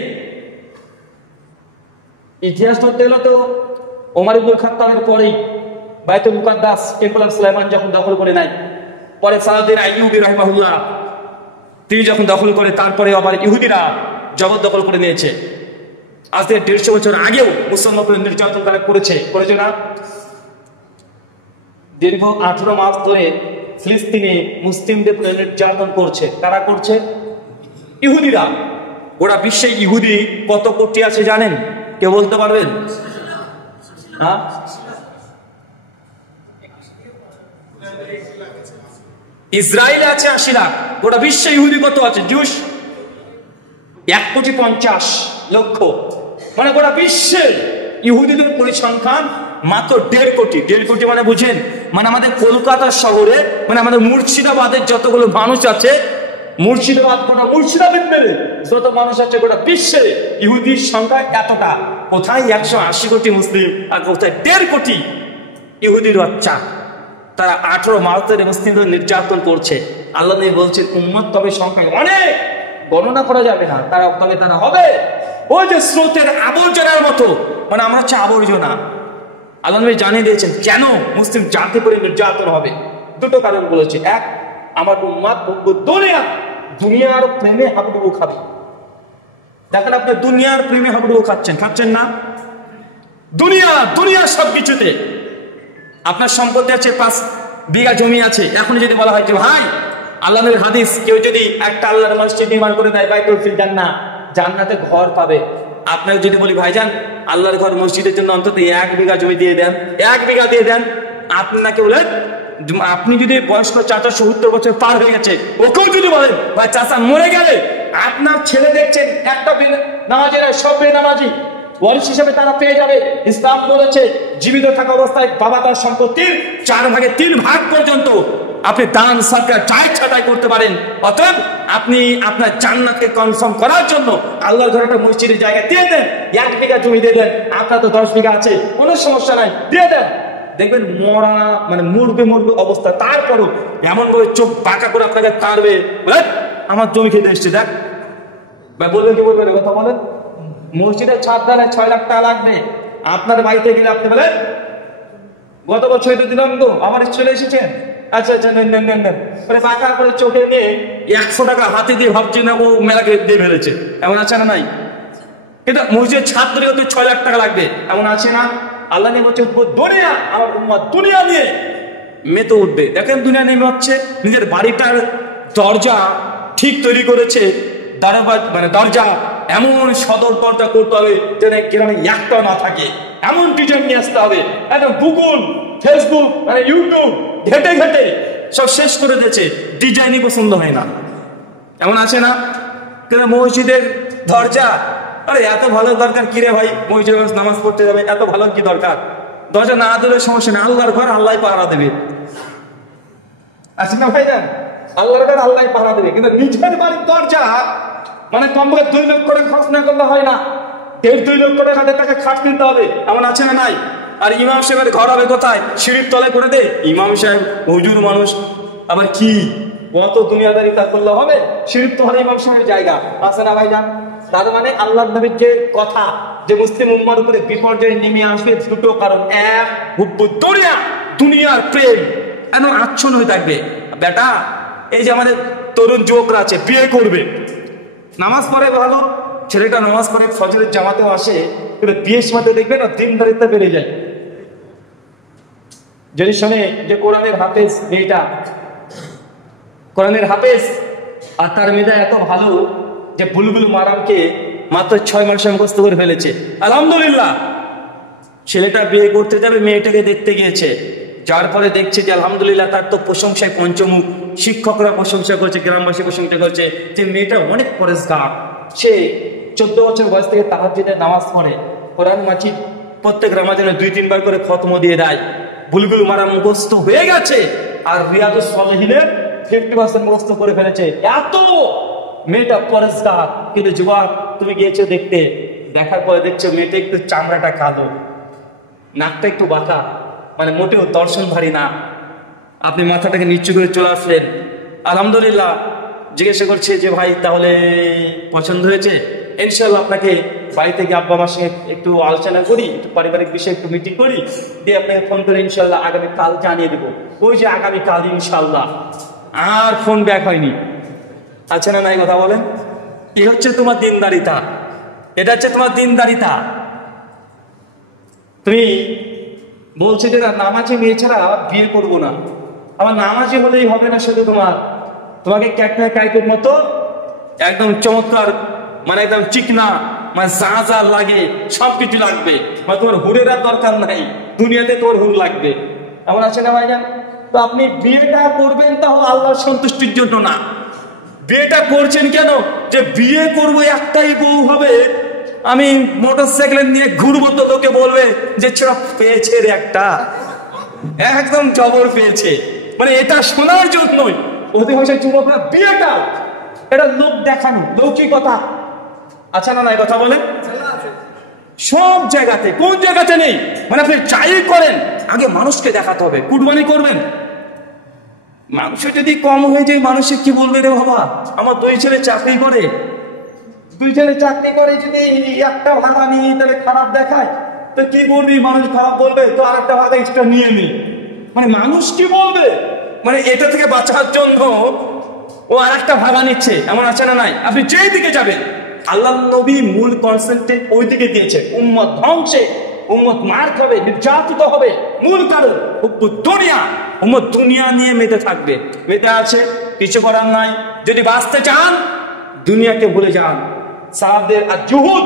ইতিহাস ধরতে গেলে তো ওমর ইবনুল খাত্তাবের পরেই বাইতুল মুকাদ্দাস টেম্পল অফ সুলাইমান যখন দখল করে নেয়, পরে সালাউদ্দিন আইয়ুবী রাহিমাহুল্লাহ তিনি যখন দখল করে, তারপরে আবার ইহুদিরা জবরদখল করে নিয়েছে। আজ থেকে 150 বছর আগেও মুসলমানদের নির্যাতন তারা করেছে না? দীর্ঘ 18 মাস ধরে ফিলিস্তিনে মুসলিমদের নির্যাতন করছে। তারা করছে ইহুদিরা। ওরা বিশ্বে ইহুদি কত কোটি আছে জানেন? কেউ বলতে পারবেন? হ্যাঁ, ইসরায়েলে আছে 80 লাখ। গোটা বিশ্বে ইহুদি কত আছে? জুস 1,50,00,000। মানে গোটা বিশ্বে ইহুদিদের পরিসংখ্যান মাত্র 1.5 কোটি। 1.5 কোটি মানে বুঝেন, মানে আমাদের কলকাতা শহরে, মানে আমাদের মুর্শিদাবাদের যতগুলো মানুষ আছে, মুর্শিদাবাদ গোটা মুর্শিদাবাদ মেরে যত মানুষ আছে গোটা বিশ্বে ইহুদির সংখ্যা এতটা। কোথায় 180 কোটি মুসলিম, আর কোথায় 1.5 কোটি ইহুদির বাচ্চা। তারা 18 মাস ধরে মুসলিমদের নির্যাতন করছে। আল্লাহ নবী বলছেন উম্মত তবে সংখ্যায় অনেক, গণনা করা যাবে না, তবে তারা হবে ওই যে স্রোতের আবর্জনার মতো। মানে আমরা হচ্ছে আবর্জনা। আল্লাহ নবী জানিয়ে দিয়েছেন কেন মুসলিম জাতি করে নির্যাতন হবে। দুটো কারণ বলেছে। এক, আমার উম্মত দুনিয়ার প্রেমে হাবুডুবু খাবে। দেখেন আপনি দুনিয়ার প্রেমে হাবুডুবু খাচ্ছেন না? দুনিয়া সবকিছুতে। আপনার সম্পত্তি আছে, 5 বিঘা জমি আছে। এখন যদি বলা হয় যে ভাই আল্লাহ নবীর হাদিস, কেউ যদি একটা আল্লাহর মসজিদ নির্মাণ করে দেয় বাইতুল ফিল জান্নাতে ঘর পাবে। আপনাকে যদি বলি ভাইজান আল্লাহর ঘর মসজিদের জন্য অন্তত 1 বিঘা জমি দিয়ে দেন, 1 বিঘা দিয়ে দেন, আপনি নাকি বলেন, আপনি যদি বয়স্ক চাচা 70 বছর পার হয়ে গেছে, ওকেও যদি বলেন ভাই চাচা মরে গেলে আপনার ছেলে দেখছেন একটা নামাজিরা সব বেনামাজি, ওয়ারিশ হিসেবে তারা পেয়ে যাবে। ইসলাম বলেছে জীবিত থাকা অবস্থায় বাবা তার সম্পত্তির 4 ভাগে 3 ভাগ পর্যন্ত আপনি দান সদকা ছাটাই করতে পারেন। অতএব আপনি আপনার জান্নাতকে কনফার্ম করার জন্য আল্লাহর ঘরে একটা মসজিদের জায়গা দিয়ে দেন, 1 বিঘা জমি দিয়ে দেন। আপনার তো 10 বিঘা আছে, কোনো সমস্যা নাই, দিয়ে দেন। দেখবেন মরা মানে মরবে অবস্থা, তারপরও এমন ভাবে চোখ বাঁকা করে আপনাকে তাড়বে, আমার জমি খেতে এসছে দেখ ভাই, বলবেন কি বলবেন? কথা বলেন। মসজিদের ছাদ ধারে 6 লাখ টাকা লাগবে, আপনার বাড়িতে গেলে আপনি বলেন গত বছর এটা দিলাম তো, আবার চলে এসেছেন, আচ্ছা আচ্ছা নেন নেন নেন নেন, টাকা করে চোখে নিয়ে 100 টাকা হাতে দিয়ে ভাবছি না ও মেলাকে দিয়ে ফেলেছে, এমন আছে না নাই? এটা মসজিদের ছাত্রী হতে 6 লাখ টাকা লাগবে, এমন আছে না? আল্লাহ নিয়ে বলছে দুনিয়া, আমার উম্মত দুনিয়া নিয়ে মেতে উঠবে। দেখেন দুনিয়া নেমে হচ্ছে, নিজের বাড়িটার দরজা ঠিক তৈরি করেছে, দরজা এমন সদর দরজা করতে হবে যেন গ্রামে একটা না থাকে, এমন ডিজাইন নিয়ে আসতে হবে। একদম গুগল, ফেসবুক, ইউটিউব ঘেটে ঘেটে সব শেষ করে দিয়েছে, ডিজাইনই পছন্দ হয় না, এমন আছে না? কিন্তু মসজিদের দরজা, আরে এত ভালো দরকার কি রে ভাই, মসজিদে নামাজ পড়তে যাবে, এত ভালো কি দরকার? দরজা না দিলে সমস্যা নেই, আল্লাহর ঘর আল্লাহ পাহারা দেবে, আছে না ভাই জান? আল্লাহর ঘর আল্লাহ পাহারা দেবে। কিন্তু নিজের বাড়ির দরজা কমপক্ষে 2 লক্ষ টাকা খরচ না করলে হয় না, 2 লক্ষ টাকা খাট কিনতে হবে, এমন আছে না নাই? আর ইমাম সাহেবের ঘর হবে কোথায়? সিঁড়ির তলায় করে দে। ইমাম সাহেব হুজুর মানুষ, আবার কি কত দুনিয়াদারি তার করলে হবে? সিঁড়ির তলায় ইমাম সাহেবের জায়গা আছে না ভাই জান? তার মানে আল্লাহ নবীর যে কথা, যে মুসলিম উম্মার উপরে বিপর্যয় নেমে আসবে দুটো কারণ, এক হুব্বুদ দুনিয়া, দুনিয়ার প্রেম এমন আচ্ছন্ন হয়ে থাকবে। বেটা, এই যে আমাদের তরুণ যুবকরা আছে, বিয়ে করবে, নামাজ পড়ে ভালো, ছেলেটা নামাজ পড়ে ফজরের জামাতেও আসে, কিন্তু বিয়ের সময় দেখবে না দিনদারিতা বেড়ে যায়। যদি শোনে যে কোরআনের হাফেজ মেয়েটা, কোরআনের হাফেজ, আর তার মেয়েটা এত ভালো যে বুলবুল মারামকে মাত্র 6 মাসে মুখস্থ করে ফেলেছে, আলহামদুলিল্লাহ। ছেলেটা বিয়ে করতে যাবে, মেয়েটাকে দেখতে গিয়েছে, যার পরে দেখছে যে আলহামদুলিল্লাহ তার তো প্রশংসায় পঞ্চমুখ, শিক্ষকরা প্রশংসা করছে, গ্রামবাসী প্রশংসা করছে যে মেয়েটা অনেক পরেশগার। সে 14 বছর বয়স থেকে তাহাজ্জুদের নামাজ পড়ে, কোরআন মাজিদ প্রত্যেক রমজানে 2-3 বার করে খতম দিয়ে দেয়, বুলবুল মারা মুখস্থ হয়ে গেছে, আর রিয়াদুস সালিহিনের 50% মুখস্থ করে ফেলেছে। এত মেয়েটা পরেশগার। কিন্তু যুবক, তুমি গিয়েছো দেখতে, দেখার পরে দেখছো মেয়েটা একটু চামড়াটা কালো, নাকটা একটু বাঁকা, মোটেও দর্শন ভারী না। আপনি মাথাটাকে নিচু করে চলে আসলেন, আলহামদুলিল্লাহ। জিজ্ঞাসা করছে যে ভাই তাহলে পছন্দ হয়েছে? ইনশাল্লাহ আপনাকে বাড়ি থেকে আব্বা আমার সঙ্গে একটু আলোচনা করি, একটু পারিবারিক বিষয়ে একটু মিটিং করি, দিয়ে আপনাকে ফোন করে ইনশাল্লাহ আগামীকাল জানিয়ে দেবো। ওই যে আগামীকাল ইনশাল্লাহ, আর ফোন ব্যাক হয়নি। আছে না নাই কথা বলেন? এই হচ্ছে তোমার দিনদারিতা, এটা হচ্ছে তোমার দিনদারিতা। তুমি বলছে যে নামাজি মেয়ে ছাড়া বিয়ে করবো না, আমার নামাজি হলেই হবে না, শুধু তোমাকে ক্যাটনা কাইটের মতো একদম চমৎকার, একদম চিকনা, যা যা লাগে সবকিছু লাগবে, তোমার হুরের আর দরকার নাই, দুনিয়াতে তোমার হুর লাগবে, এমন আছে না ভাইজান? তো আপনি বিয়েটা করবেন তাহলে আল্লাহর সন্তুষ্টির জন্য না। বিয়েটা করছেন কেন? যে বিয়ে করবো, একটাই বউ হবে, আমি মোটরসাইকেল নিয়ে ঘুরবো, তো লোকে বলবে যে ছেড়া পেয়েছে রে একটা, একদম জবর পেয়েছে, এটা শোনার জন্যই অধিকাংশ যুবকরা বিয়েটা, এটা লোক দেখানো, লৌকিকতা। আচ্ছা না নাই কথা বলেন? সব জায়গাতে, কোন জায়গাতে নেই, আপনি যাই করেন আগে মানুষকে দেখাতে হবে। কুরবানি করবেন, মানুষের যদি কম হয়ে যায়, মানুষে কি বলবে রে বাবা, আমার 2 ছেলে চাকরি করে, 2 ছেলে চাকরি করে, যদি একটা ভাড়া নিয়ে তাহলে খারাপ দেখায়, তো কি বলবি? মানুষ খারাপ বলবে, তো আর একটা ভাড়া এক্সট্রা নিয়ে নি, মানুষ কি বলবে, এটা থেকে বাঁচার জন্য ও আর একটা ভাড়া নিচ্ছে, এমন আছে না নাই? আপনি যেই দিকে যাবেন, আল্লাহ নবী মূল কনসেপ্টে ওই দিকে দিয়েছে, উম্মত ধ্বংসে, উম্মত মার খাবে, নির্যাতিত হবে, মূল কারণ দুনিয়া। উম্মত দুনিয়া নিয়ে মেতে থাকবে, মেতে আছে, কিছু করার নাই। যদি বাঁচতে চান, দুনিয়াকে ভুলে যান। সাহাবদের আর জুহুদ,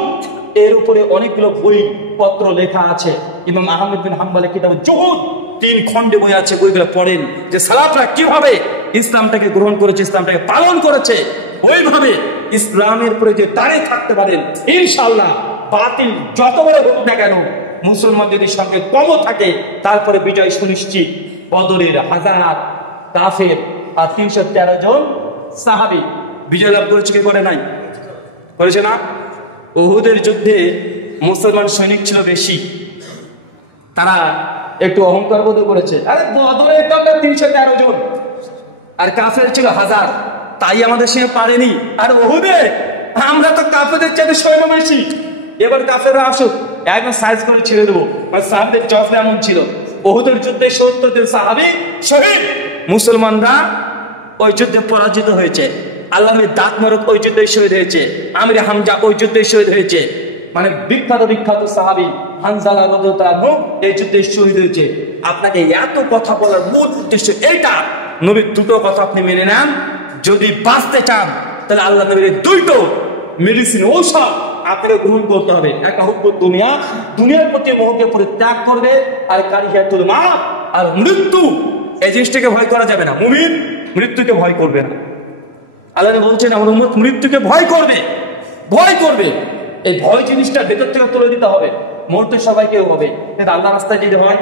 এর উপরে অনেকগুলো বই পত্র লেখা আছে। ইমাম আহমদ বিন হাম্বলের কিতাবে জুহুদ 3 খণ্ডে বই আছে, বইগুলো পড়েন যে সালাফরা কিভাবে ইসলামটাকে গ্রহণ করেছে, ইসলামটাকে পালন করেছে। ওইভাবে ইসলামের উপরে যে দাঁড়িয়ে থাকতে পারেন, ইনশাআল্লাহ বাতিল যত বড় হোক না কেন, মুসলমান যদি সঙ্গে কম থাকে, তারপরে বিজয় সুনিশ্চিত। বদরের 1000 কাফের আর 313 জন সাহাবী বিজয় লাভ করেছে, কি করে নাই? করেছে না? উহুদের যুদ্ধে মুসলমান সৈনিক ছিল বেশি, তারা একটু অহংকার বোধ করেছে, আরে বদরের তো 313 জন আর কাফের ছিল 1000, তাই আমাদের সঙ্গে পারেনি। আর উহুদে আমরা তো কাফেরদের চাইতে সৈন্য বেশি, এবার কাফেররা আসুক, একদম সাইজ করে ছেড়ে দেবো। সাহাবদের জফ এমন ছিল, উহুদের যুদ্ধে ৭০ জন সাহাবী শহীদ। মুসলমানরা ওই যুদ্ধে পরাজিত হয়েছে। আল্লাহর দাঁত মোবারক ওই যুদ্ধে শহীদ হয়েছে। আমির হামজা ওই যুদ্ধে শহীদ হয়েছে। মানে বিখ্যাত বিখ্যাত সাহাবী হানজালা রাদিয়াল্লাহু আনহু এই যুদ্ধে শহীদ হয়েছে। আপনাকে এত কথা বলার মূল উদ্দেশ্য এইটা, নবীর দুটো কথা আপনি মেনে নেন। যদি বাঁচতে চান তাহলে আল্লাহ নবীর দুটো মেডিসিন ঔষধ আপনাকে গ্রহণ করতে হবে। একটা হুব্বুদ দুনিয়া, দুনিয়ার প্রতি মোহকে পরিত্যাগ করবে, আর কারিহাতুল মাউত, আর মৃত্যু, এই জিনিসটাকে ভয় করা যাবে না। মুমিন মৃত্যুকে ভয় করবে না। আল্লাহ বলছেন আমার উম্মত মৃত্যুকে ভয় করবে, ভয় করবে। এই ভয় জিনিসটা ভেতর থেকে তুলে দিতে হবে। মরতে সবাইকে হবে, কিন্তু আল্লাহ রাস্তায় যেতে হয়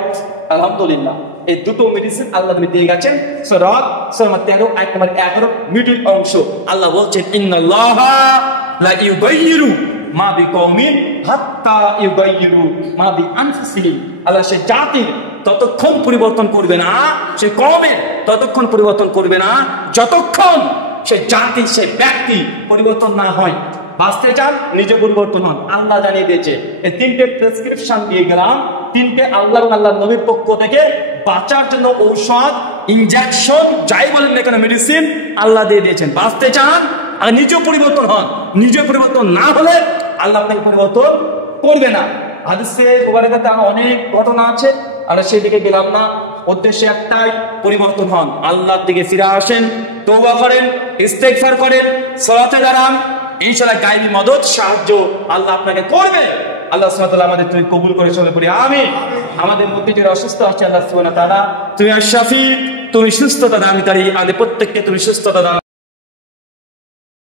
আলহামদুলিল্লাহ। এই দুটো মেডিসিন আল্লাহ নবী দিয়ে গেছেন। সূরা 13 আয়াত নম্বর 11 মিডল অংশ আল্লাহ বলছেন ইন্নাল্লাহা লা ইউগাইয়িরু মা বিকওমিন হাত্তা ইউগাইয়িরু মা বিআনফুসিহিম। আল্লাহ সে জাতির ততক্ষণ পরিবর্তন করবে না, সে কওমের ততক্ষণ পরিবর্তন করবে না যতক্ষণ সে জাতি, সে ব্যক্তি পরিবর্তন না হয়। বাঁচতে চান নিজে পরিবর্তন হন। আল্লাহ জানিয়ে দিয়েছে। এই তিনটে প্রেসক্রিপশন দিয়ে গেলাম, তিনটে আল্লাহ এবং আল্লাহ নবীর পক্ষ থেকে বাঁচার জন্য ঔষধ, ইনজেকশন, যাই বলেন না কেন মেডিসিন আল্লাহ দিয়ে দিয়েছেন। বাঁচতে চান আর নিজে পরিবর্তন হন। নিজে পরিবর্তন না হলে আল্লাহ আপনাকে পরিবর্তন করবে না। হাদিসে মুবারাকাতে অনেক ঘটনা আছে, আর সেদিকে গেলাম না। উদ্দেশ্য একটাই, পরিবর্তন হন, আল্লাহর দিকে ফিরে আসেন, তওবা করেন, ইস্তেগফার করেন, সালাতে দাঁড়ান। ইনশাআল্লাহ গায়বী মদদ, সাহায্য আল্লাহ আপনাকে করবে। আল্লাহ সুবহানাহু ওয়া তাআলা আমাদের তুমি কবুল করে চলে পড়ি আমিন। আমাদের মধ্যে যারা অসুস্থ আছে আল্লাহ সুবহানাহু ওয়া তাআলা তুমি আশ-শাফি, তুমি সুস্থতা দানকারী, আমাদের প্রত্যেককে তুমি সুস্থতা দান।